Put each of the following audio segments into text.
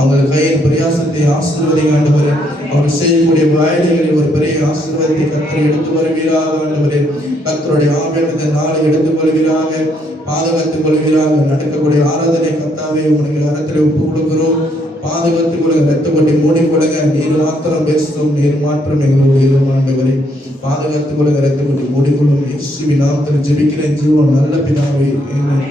அவங்கள் கையின் பிரயாசத்தை ஆசீர்வதிங்க ஆண்டவரே. அவர் செய்யக்கூடிய வேலைகளில் ஒரு பெரிய ஆசீர்வாதத்தை கர்த்தர் எடுத்து வருவீராக ஆண்டவரே. கர்த்தருடைய ஆவியானது நாளை எடுத்துக் கொள்வீராக, பாதுகாத்துக் கொள்வீராக. நடக்கக்கூடிய ஆராதனை கர்த்தாவே உங்களுடைய கரத்தில் ஒப்பு கொடுக்கிறோம். பாதுகாத்துக் கொள்ளுங்க, ரத்தப்பட்டி மூடிக்கொள்ளுங்க. நீர் மாத்திரம் பேசும், நீர் மாத்திரம் எங்களுடைய ஆண்டவரே. பாதுகாத்துக் கொள்ளுங்க, ரத்தப்பட்டி மூடிக்கொள்ளும். இயேசுவின் நாமத்தில் ஜெபிக்கிறேன் ஜீவன் நல்ல பிதாவே, ஆமென்.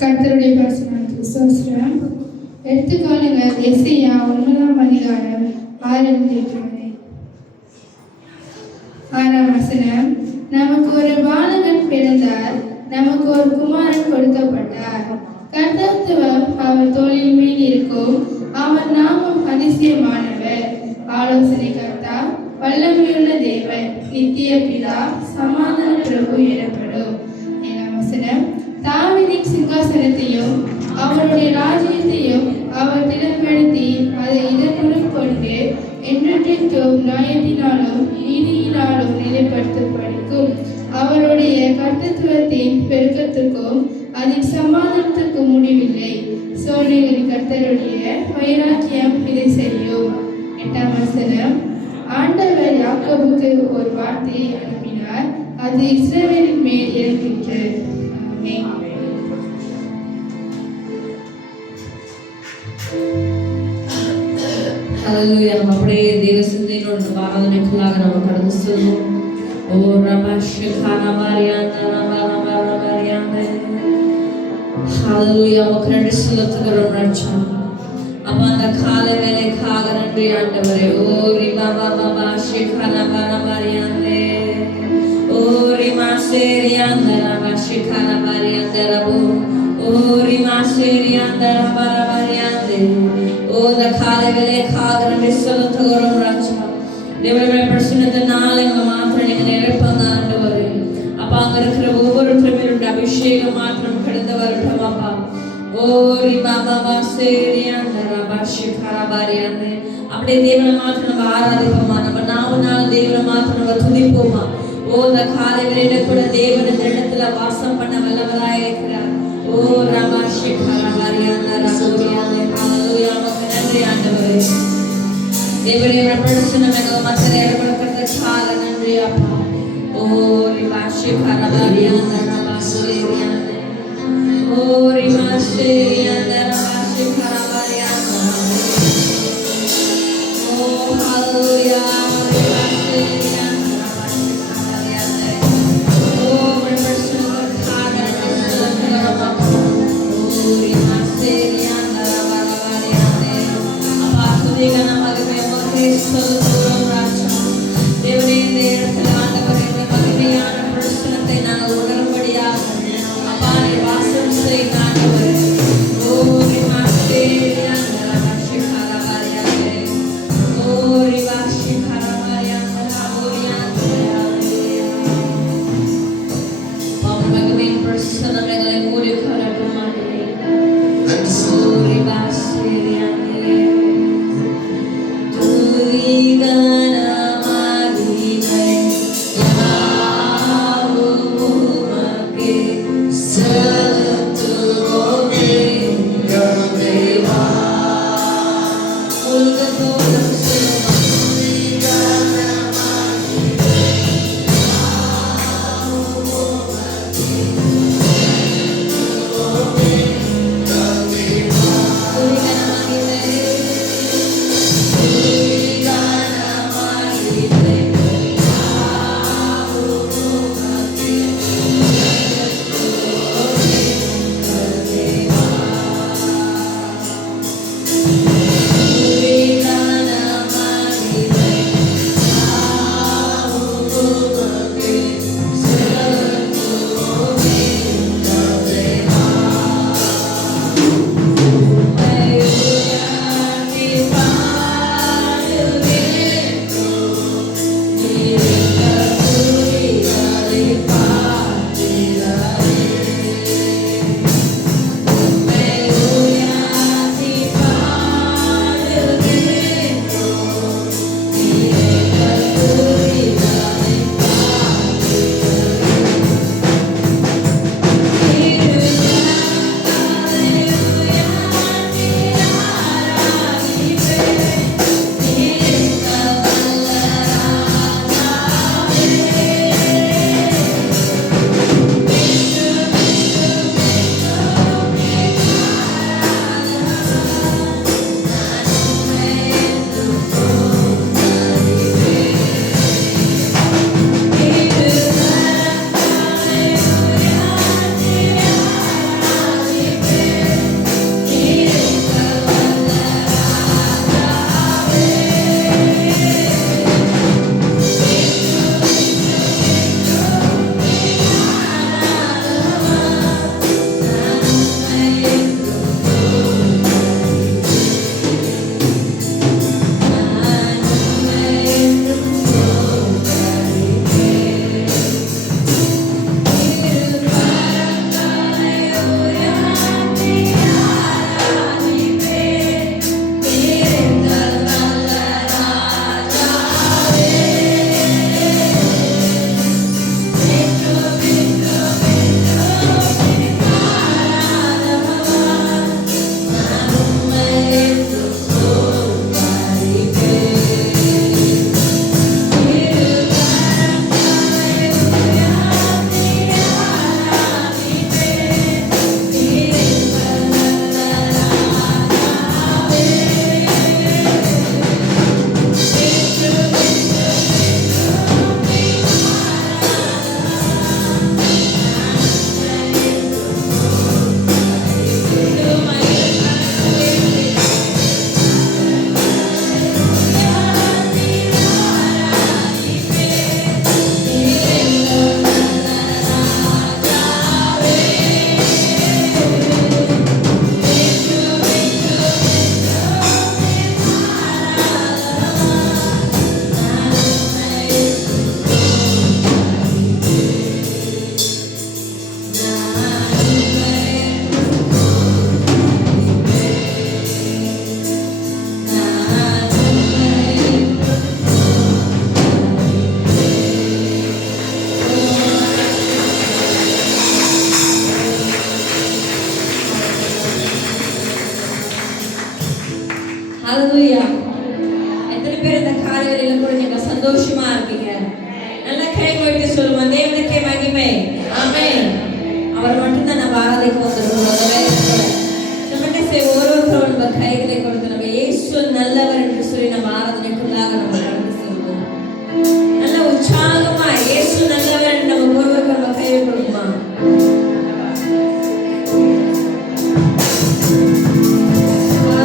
கர்த்தருடைய பரிசுத்தத்திற்கு ஸ்தோத்திரம். எடுத்துக்காட்டுங்கள் எசேயா 9ஆம் அதிகாரம் 6ஆம் வசனம். நமக்கு ஒரு பாலகன் பிறந்தார், நமக்கு ஒரு குமாரன் கொடுக்கப்பட்டார். கர்த்தத்துவம் அவர் தோளின் மேல் இருக்கும். அவர் நாமம் அதிசயமானவர், ஆலோசனை கர்த்தா, வல்லமையுள்ள தேவன், நித்திய பிதா, சமாதான பிரபு எனப்படும். 7ஆம் வசனம். தாவீதின் சிங்காசனத்தையும் அவருடைய ராஜ்யத்தையும் அவர் திடப்படுத்தி அதை இதனுடன் கொண்டு என்றென்றைக்கும் நியாயத்தினாலும் நீதியினாலும் நிலைப்படுத்தப்படும். அவருடைய கர்த்தத்துவத்தின் பெருக்கத்துக்கும் அதன் சமாதானத்துக்கும் முடிவில்லை. சோழர்களின் கர்த்தருடைய வைராக்கியம் இதை செய்யும். 8ஆம் வசனம். ஆண்டவர் யாக்கோபுக்கு ஒரு வார்த்தையை அனுப்பினார், அது இஸ்ரவேலின் மேல் இறங்கிற்று. அப்படியே தேவ சிந்தையோட ஆராதனைக்குள்ளாக நம்ம கடந்து செல்வோம். ஓ ரமஷிகானா மாரியாண்டா ரமரம ரமரியாண்டா. ஹalleluya. உமக்கு நன்றி செலுத்துகிறோம் ராஜா. அப்பா, அந்த காலை வேளைக்காக நன்றி ஆண்டவரே. ஓ ரிபாபா பாபா ஷிகானா மாரியாண்டே. ஓ ரிமாசேரியாண்டா ரமஷிகானா மாரியாண்டா ரபு. ஓ ரிமாசேரியாண்டா ரமரமரியாண்டே. ஓ இந்த காலை வேளைக்காக நன்றி செலுத்துகிறோம் ராஜா. தேவனுடைய பிரசன்னத்தினால எங்க மாத்திரம் நீங்க நிரப்பங்க ஆண்டவரே. அப்பா, அங்க இருக்கிற ஒவ்வொருத்தருமே அபிஷேகம் மாத்திரம் கடந்து வரட்டும் அப்பா. ஓ ரிபாபா சேரியாண்டா ரமஷிகாராபாரியாண்டே. அப்படியே தேவனை மாத்திரம் நம்ம ஆராதிப்போமா, நம்ம நாமனால் தேவனை மாத்திரம் நம்ம துதிப்போமா. ஓ இந்த காலை வேளையில கூட தேவன் இந்த இடத்துல வாசம் பண்ண வல்லவராய் இருக்கிறார். ஓ ரமஷிகாராபாரியாண்டா ரமோரியாண்டே. ஹalleluya. நமக்கு நன்றி ஆண்டவரே. தேவனுடைய பிரசன்னம் எங்க மத்தியில ஏற்படுத்துறதுக்காக நன்றி அப்பா. ஓ ரிமாஷிகாராபாரியாண்டா ரமோரியாண்டே. ஓ ரிமாஷியாண்டா ரமஷிகாராபாரியாண்டா. ஓ ஹalleluya. நாங்கள் உணரும்படியாக அப்பா நீ வாசம் செய்ய ஹalleluya. எத்தனை பேர் இந்த காலையில கூட நீங்க சந்தோஷமா இருக்கீங்க? நல்ல கை வைத்து சொல்லுங்க, தேவனுக்கே மகிமை. ஆமென். அவர் மட்டும்தான் நம்ம ஆராதிக்க வந்திருக்கிறோம். நம்மகிட்ட ஒவ்வொருத்தரும் நம்ம கைகளை கொடுத்து நம்ம இயேசு நல்லவர் என்று சொல்லி நம்ம ஆராதனைக்குள்ளாக நம்ம கடந்து செல்வோம். நல்ல உற்சாகமா இயேசு நல்லவர் என்று நம்ம ஒவ்வொருவருக்கும் நம்ம கையை கொடுக்குமா? அவர்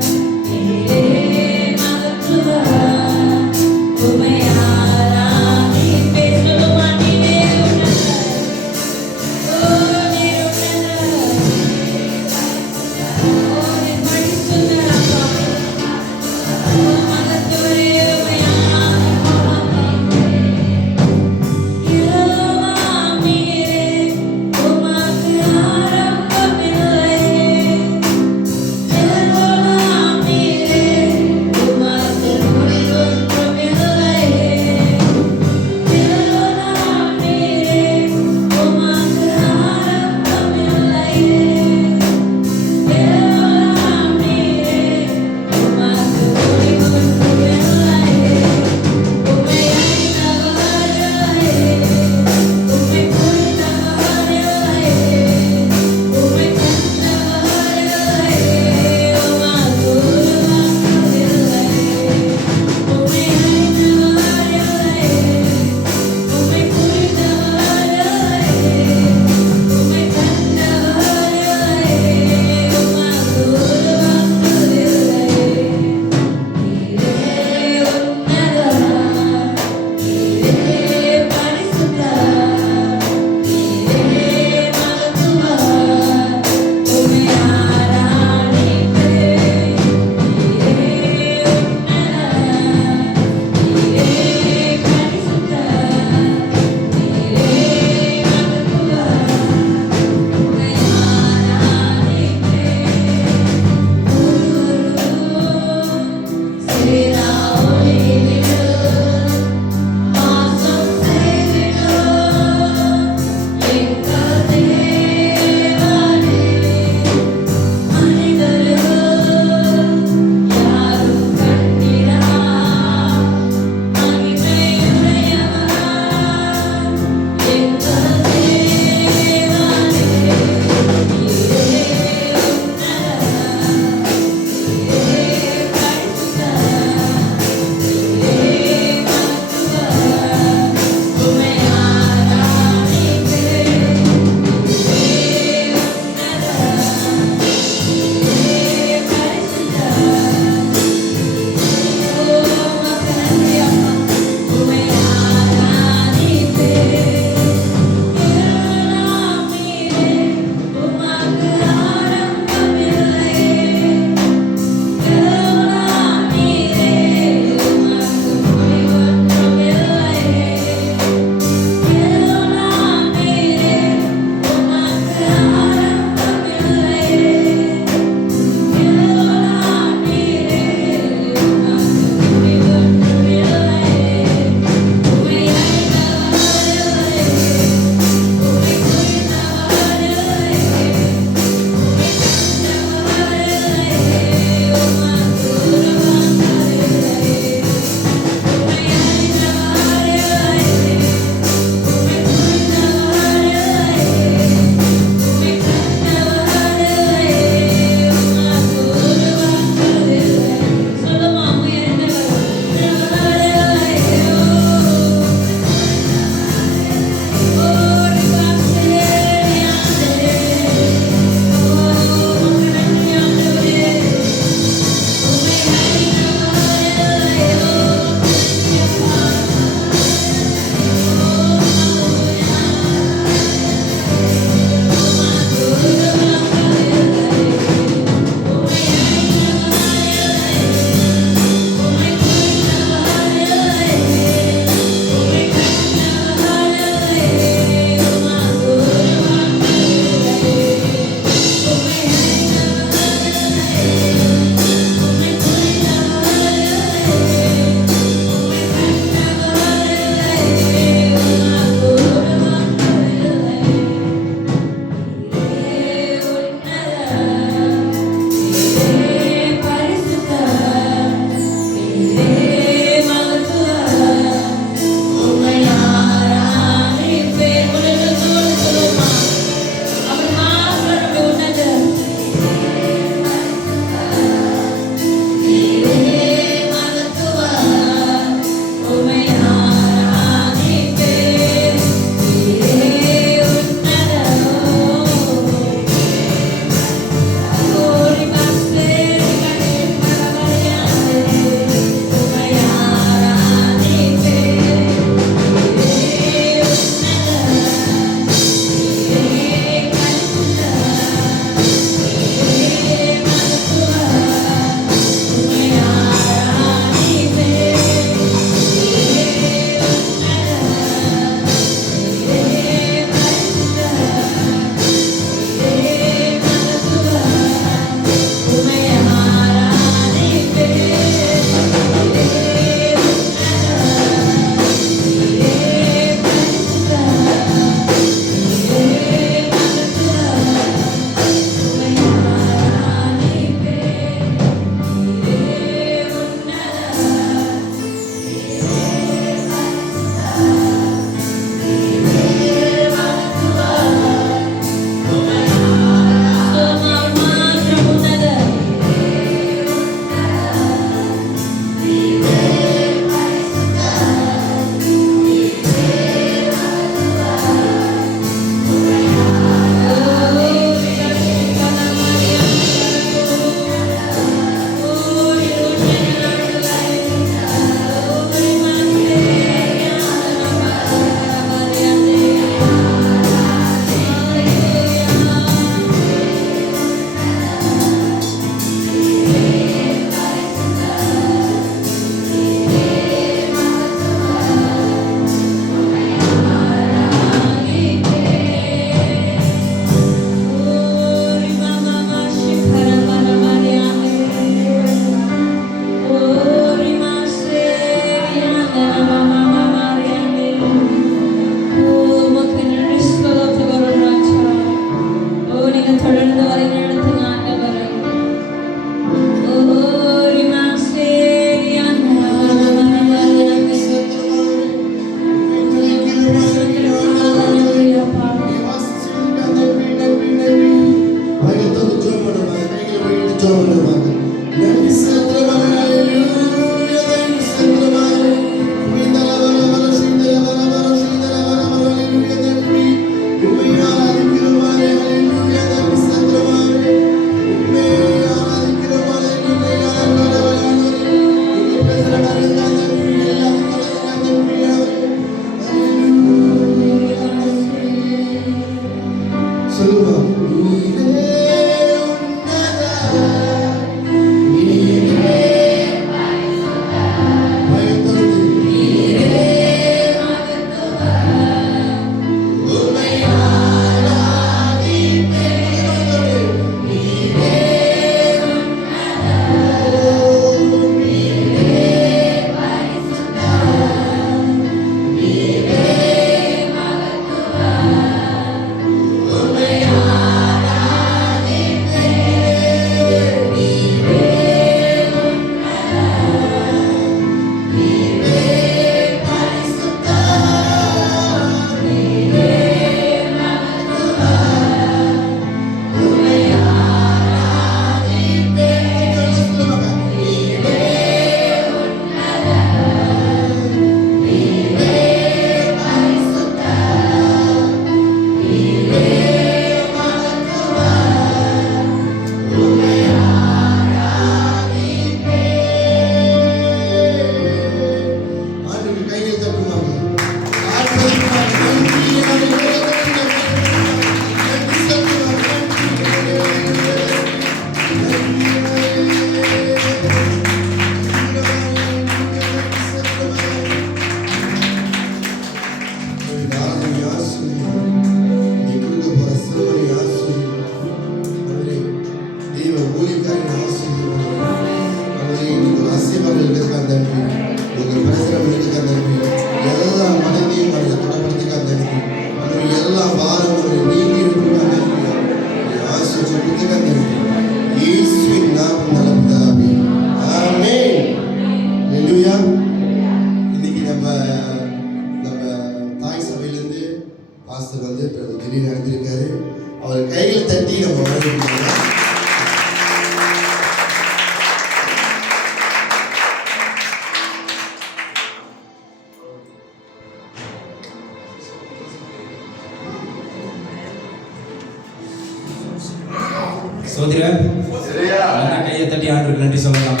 ஸ்தோத்திரம். நல்லா கையை தட்டி ஆண்டவருக்கு நன்றி சொல்லலாம்.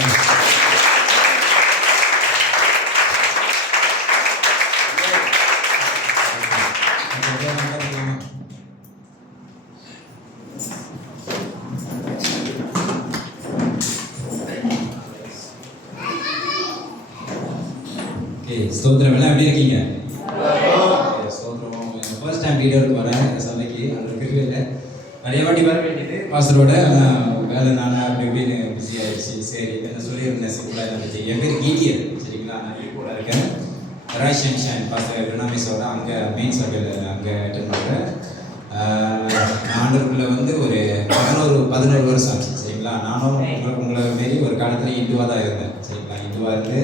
ஸ்தோத்திரம். எல்லாம் எப்படி இருக்கீங்க? ஸ்தோத்திரம். ஃபர்ஸ்ட் டைம் வீடியோவுக்கு வரேன் இந்த சபைக்கு. அந்த கிருபையில நிறைய வாட்டி வர வேண்டியது பாஸ்டரோட, வேலை நானா அப்படி இப்படின்னு பிஸி ஆயிடுச்சு. சரி என்ன சொல்லியிருந்தேன் சிம்பிளாக இருந்துச்சு. என் பேர் கீடியர், சரிங்களா? நான் கூட இருக்கேன். ராஷன் ஷான் பாஸ்டர் பிரணாமிஸோட அங்கே மெயின் சபையில் அங்கே அட்டென்ட் பண்ணுறேன். ஆண்டவருக்குள்ள வந்து ஒரு 11 வருஷம் ஆச்சு, சரிங்களா? நானும் உங்களை மாரி ஒரு காலத்தில் இந்துவாக தான் இருந்தேன், சரிங்களா? இந்துவாக இருந்து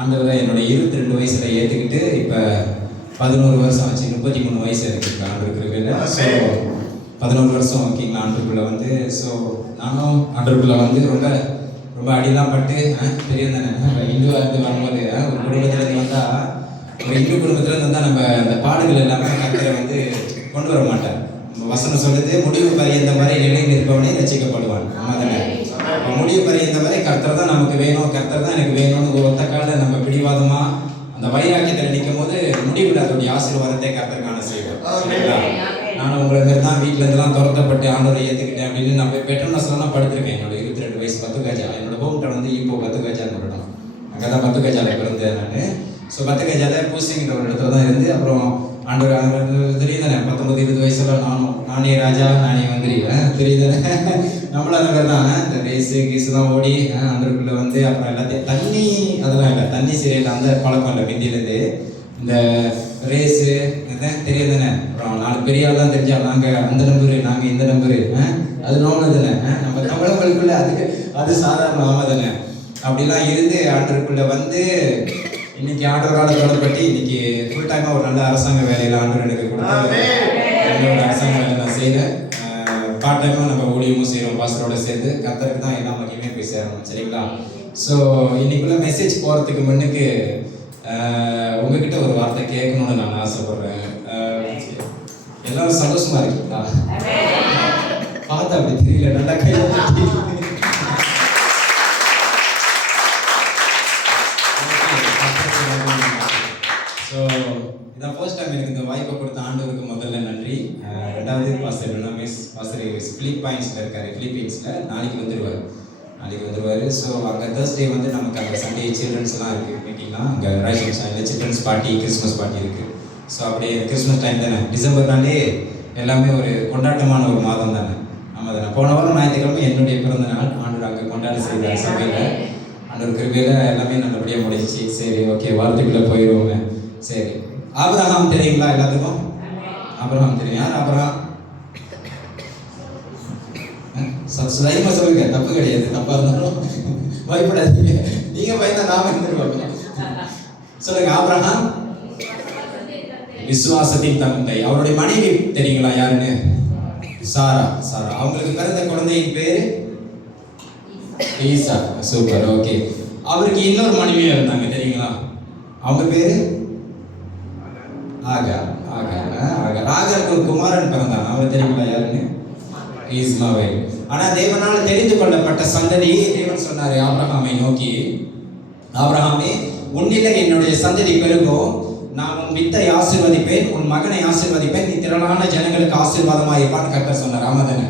ஆண்டவரை என்னோட 22 வயசில் ஏற்றுக்கிட்டு இப்போ 11 வருஷம் ஆச்சு. 33 வயசு இருக்குது ஆண்டவருக்கு இருக்கிற. ஸோ 11 வருஷம் ஓகேங்களா ஆண்டவருக்குள்ளே வந்து. ஸோ நானும் ஆண்டவருக்குள்ளே வந்து ரொம்ப ரொம்ப அடிலாம் பட்டு பெரிய தானே இந்துவாக இருந்து வரும்போது ஒரு குடும்பத்துலேருந்து வந்தால், ஒரு இந்து குடும்பத்துலேருந்து வந்தால் நம்ம அந்த பாடுகள் எல்லாமே கர்த்தரை வந்து கொண்டு வர மாட்டேன். வசனம் சொல்லுது, முடிவு பரியந்த வரை நிலை நிற்பவனே ரசிக்கப்படுவான். ஆமாம் தானே? முடிவு பரியந்த வரை கர்த்தர் தான் நமக்கு வேணும், கர்த்தர் தான் எனக்கு வேணும்னு ஒத்த காலில் நம்ம பிடிவாதமா அந்த வைராக்கியத்தில் நிற்கும் போது முடிவில் அதோடைய ஆசீர்வாதத்தை கர்த்தர் காண செய்வோம். நானும் உங்களை மாரி தான் வீட்டில் இருந்தெல்லாம் துரத்தப்பட்டு ஆண்டவரை ஏற்றுக்கிட்டேன் அப்படின்னு நான் போய் பெட்ரோனஸ்லாம் படுத்திருக்கேன். என்னோட 22 வயசு பத்துக்காஜா. என்னோட ஹோம் டவுன் வந்து இப்போ பத்துக்காஜான்னு ஒரு இடம். அங்கே தான் பத்துக்காஜாவில் பிறந்தேன் நான். ஸோ பத்துக்காஜாவில் பூசிங்கிற ஒரு இடத்துல தான் இருந்து அப்புறம் ஆண்டவர் தெரியுதானே 19-20 வயசுல நானே ராஜா நானே வந்துடுவேன், தெரியுதானே? நம்மளும் அந்த மாதிரி தான் இந்த ரேஸு கீஸு தான் ஓடி ஆண்டவருக்குள்ளே வந்து அப்புறம் எல்லாத்தையும் தண்ணி அதெல்லாம் இல்லை, தண்ணி சீரியல் அந்த பழக்கம் இல்லை. பிந்திலேருந்து இந்த ரேஸு இதுதான் தெரியும் தானே? அப்புறம் 4 பெரிய ஆள் தான் தெரிஞ்சா நாங்கள் அந்த நம்பரு நாங்கள் இந்த நம்பரு அது நோனு தானே நம்ம தமிழர்களுக்குள்ள அது சாதாரண ஆமா தானே? அப்படிலாம் இருந்து ஆண்டவருக்குள்ளே வந்து இன்னைக்கு ஆண்டவரால் தொடர்பட்டு இன்னைக்கு ஃபுல் டைமாக ஒரு நல்ல அரசாங்க வேலையில் ஆண்டவர் எனக்கு கொடுத்து ஒரு அரசாங்க வேலை நான் செய்கிறேன். பார்ட் டைமாக நம்ம ஊழியமும் செய்கிறோம் பாஸ்டரோட சேர்ந்து. கர்த்தருக்கு தான் எல்லா மகிமையும் போய் சேரணும், சரிங்களா? ஸோ இன்னைக்குள்ள மெசேஜ் போகிறதுக்கு முன்னுக்கு உங்ககிட்ட ஒரு வார்த்தை கேட்கணும்னு நான் ஆசைப்படுறேன். எல்லாரும் சந்தோஷமா இருக்கீங்களா? பார்த்தா அப்படி தெரியல, நல்லா கையில். ஸோ இதான் ஃபர்ஸ்ட் டைம் எனக்கு இந்த வாய்ப்பை கொடுத்த ஆண்டவருக்கு முதல்ல நன்றி. ரெண்டாவது பாஸ்டர் பிரணாமிஸ் பாஸ்டர் பிலிப்பைன்ஸில் இருக்காரு, பிலிப்பீன்ஸில் நாளைக்கு வந்துடுவார். ஸோ அங்கே தேர்ஸ்டே வந்து நமக்கு அங்கே சண்டே சில்ட்ரன்ஸ்லாம் இருக்குது மீட்டிங்லாம். அங்கே ரைஷன் ஷானில் சில்ட்ரன்ஸ் பார்ட்டி, கிறிஸ்மஸ் பார்ட்டி இருக்குது. ஸோ அப்படியே கிறிஸ்மஸ் டைம் தானே, டிசம்பர்னாலே எல்லாமே ஒரு கொண்டாட்டமான ஒரு மாதம் தானே. ஆமாம் தானே? போன வாரம் ஞாயிற்றுக்கிழமை என்னுடைய பிறந்த நாள் ஆண்டவர் அங்கே கொண்டாட செய்தார் சபையில். ஆண்டவர் கிருபையில் எல்லாமே நல்லபடியாக முடிஞ்சிச்சு. சரி ஓகே, வார்த்தைக்குள்ளே போயிடுவோங்க. சரி, ஆபிரகாம் தெரியுங்களா எல்லாத்துக்கும்? ஆபிரகாம் தெரியும். யார் ஆபிரகாம்? தைரியமா சொல்லுங்க, தப்பு கிடையாது. தப்பா இருந்தாலும் பயப்படாதீங்க. நீங்க பயந்தா நாம இருந்துருவோம். சொல்லுங்க, ஆபிரகாம் விசுவாசத்தின் தந்தை. அவருடைய மனைவி தெரியுங்களா யாருன்னு? சாரா. அவங்களுக்கு பிறந்த குழந்தையின் பேரு ஈசா. Super, okay. அவருக்கு இன்னொரு மனைவியா இருந்தாங்க தெரியுங்களா? அவங்க பேரு ஆகார். ஆகாருக்கு ஒரு குமாரன் பிறந்தான். அவர் தெரியுங்களா யாருன்னு? இஸ்மாவேல். ஆனா தேவனால தெரிந்து கொள்ளப்பட்ட சந்ததி தேவன் சொன்னாரு ஆபிரகாமை நோக்கி, ஆபிரகாமே உன்னிலே என்னுடைய சந்ததி பெருகும், நான் உன் வித்தை ஆசீர்வதிப்பேன், உன் மகனை ஆசீர்வதிப்பேன், நீ திரளான ஜனங்களுக்கு ஆசீர்வாதமாக இருப்பான்னு கர்த்தர் சொன்னார். ஆமாதானே?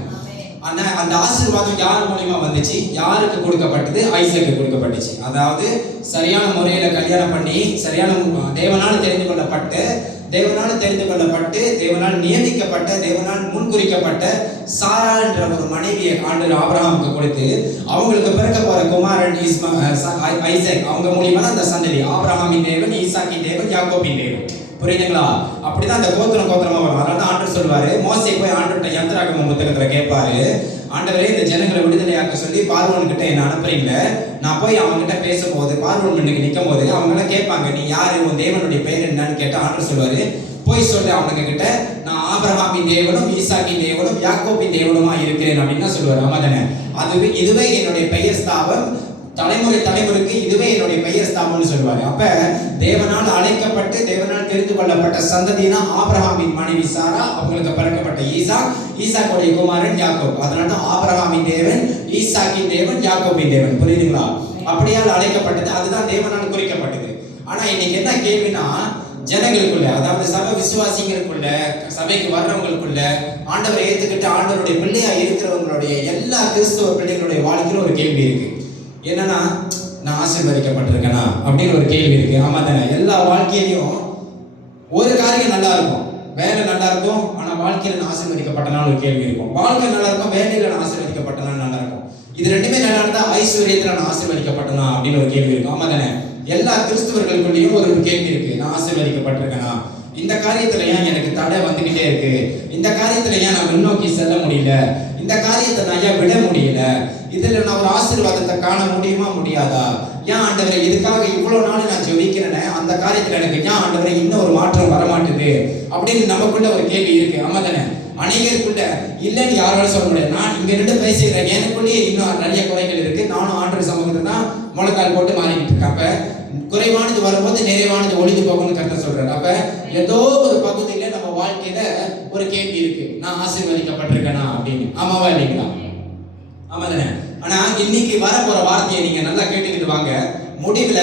ஆனா அந்த ஆசீர்வாதம் யார் மூலியமா வந்துச்சு? யாருக்கு கொடுக்கப்பட்டது? ஐசக்கு கொடுக்கப்பட்டுச்சு. அதாவது சரியான முறையில கல்யாணம் பண்ணி சரியான தேவனால் தெரிந்து கொள்ளப்பட்டு தேவனால் நியமிக்கப்பட்ட தேவனால் முன்குறிக்கப்பட்ட சாரா என்ற ஒரு மனைவியை ஆண்டவர் ஆபிரகாமுக்கு கொடுத்து அவங்களுக்கு பிறக்க போற குமாரன் ஐசக் அவங்க மூலியமா அந்த சந்ததி ஆபிரகாமின் தேவன், ஈசாக்கின் தேவன், யாக்கோபின் தேவன். புரியுதுங்களா? அப்படிதான் அந்த கோத்திரமா வரும். அதனால ஆண்டவர் சொல்லுவாரு, மோசே போய் ஆண்டவர்கிட்ட யந்திராகம புத்தகத்துல கேட்பாரு, ஆண்டவரே இந்த ஜனங்களை விடுதலையாக்க சொல்லி பார்வோன் கிட்ட என்ன அனுப்புறீங்க? நான் போய் அவங்க கிட்ட பேசும்போது பார்வோன் முன்னுக்கு நிற்கும் போது அவங்க எல்லாம் கேட்பாங்க, நீ யாரு, உன் தேவனுடைய பெயர் என்னன்னு கேட்டா ஆண்டவர் சொல்லுவாரு, போய் சொல்லு அவங்க கிட்ட, நான் ஆபிரகாமின் தேவனும், ஈசாக்கின் தேவனும், யாக்கோபின் தேவனுமா இருக்கிறேன் அப்படின்னு சொல்லுவாரு. ஆமா தானே? இதுவே என்னுடைய பெயர் ஸ்தாபம் தலைமுறை தலைமுறைக்கு இதுவே என்னுடைய பெயர் ஸ்தாபம்னு சொல்லுவாரு. அப்ப தேவனால் அழைக்கப்பட்டு தேவனால் தெரிந்து கொள்ளப்பட்ட சந்ததினா ஆபிரகாமின் மனைவி சாரா, அவங்களுக்கு பிறக்கப்பட்ட ஈசாக்குடைய குமாரன் யாக்கோப். அதனால ஆபிரகாமின் தேவன், ஈசாக்கின் தேவன், யாக்கோபின் தேவன். புரியுதுங்களா? அப்படியால் அழைக்கப்பட்டது, அதுதான் தேவனால் குறிக்கப்பட்டது. ஆனா இன்னைக்கு என்ன கேள்வினா, ஜனங்களுக்குள்ள, அதாவது சபை விசுவாசிகளுக்குள்ள, சபைக்கு வர்றவங்களுக்குள்ள, ஆண்டவரை ஏத்துக்கிட்டு ஆண்டவருடைய பிள்ளையா இருக்கிறவங்களுடைய எல்லா கிறிஸ்தவ பிள்ளைகளுடைய வாழ்க்கையில ஒரு கேள்வி இருக்கு. என்னன்னா, நான் ஆசீர்வதிக்கப்பட்டிருக்கேனா அப்படின்னு ஒரு கேள்வி இருக்கு. ஆமா தானே? எல்லா வாழ்க்கையிலையும் ஒரு காரியம் நல்லா இருக்கும், வேலை நல்லா இருக்கும், ஆனா வாழ்க்கையில நான் ஆசீர்வதிக்கப்பட்டனால ஒரு கேள்வி இருக்கும். வாழ்க்கை நல்லா இருக்கும், வேலையில நான் ஆசீர்வதிக்கப்பட்டனால நல்லா இருக்கும். இது ரெண்டுமே நல்லா இருந்தா ஐஸ்வர்யத்துல நான் ஆசீர்வதிக்கப்பட்டனா அப்படின்னு ஒரு கேள்வி இருக்கும். ஆமா தானே? எல்லா கிறிஸ்தவர்களுக்குள்ளேயும் ஒரு கேள்வி இருக்கு, நான் ஆசீர்வதிக்கப்பட்டிருக்கேனா? இந்த காரியத்துல ஏன் எனக்கு தடை வந்துகிட்டே இருக்கு? இந்த காரியத்துல ஏன் நான் முன்னோக்கி செல்ல முடியல? இந்த காரியத்தை நான் ஏன் விட முடியல? இதுல நான் ஒரு ஆசீர்வாதத்தை காண முடியுமா முடியாதா? ஏன் ஆண்டவரை இதுக்காக இவ்வளவு நாள் நான் ஜெபிக்கிறேன்னு அந்த காரியத்துல எனக்கு ஏன் ஆண்டவரை இன்னும் ஒரு மாற்றம் வரமாட்டுது அப்படின்னு நமக்குள்ள ஒரு கேள்வி இருக்கு. ஆமா தானே? அநேகருக்குள்ள இல்லைன்னு யாராலும் சொல்ல முடியாது. நான் இங்க இருந்து பேசுகிறேன், எனக்குள்ளேயே இன்னும் நிறைய குறைகள் இருக்கு. நானும் ஆண்டவர் சமூகத்தை தான் முழக்கால் போட்டு மாறிக்கிட்டு இருக்கேன். அப்ப குறைவானது வரும்போது நிறைவானது ஒளிந்து போகணும்னு கருத்தை சொல்றாரு. அப்ப ஏதோ ஒரு பகுதியில நம்ம வாழ்க்கையில ஒரு கேள்வி இருக்கு, நான் ஆசீர்வதிக்கப்பட்டிருக்கேனா அப்படின்னு. ஆமாவா இல்லைங்களா? ஆமா தானே? ஆனா இன்னைக்கு வரப்போற வார்த்தையை நீங்க நல்லா கேட்டுக்கிட்டு வாங்க. முடிவுல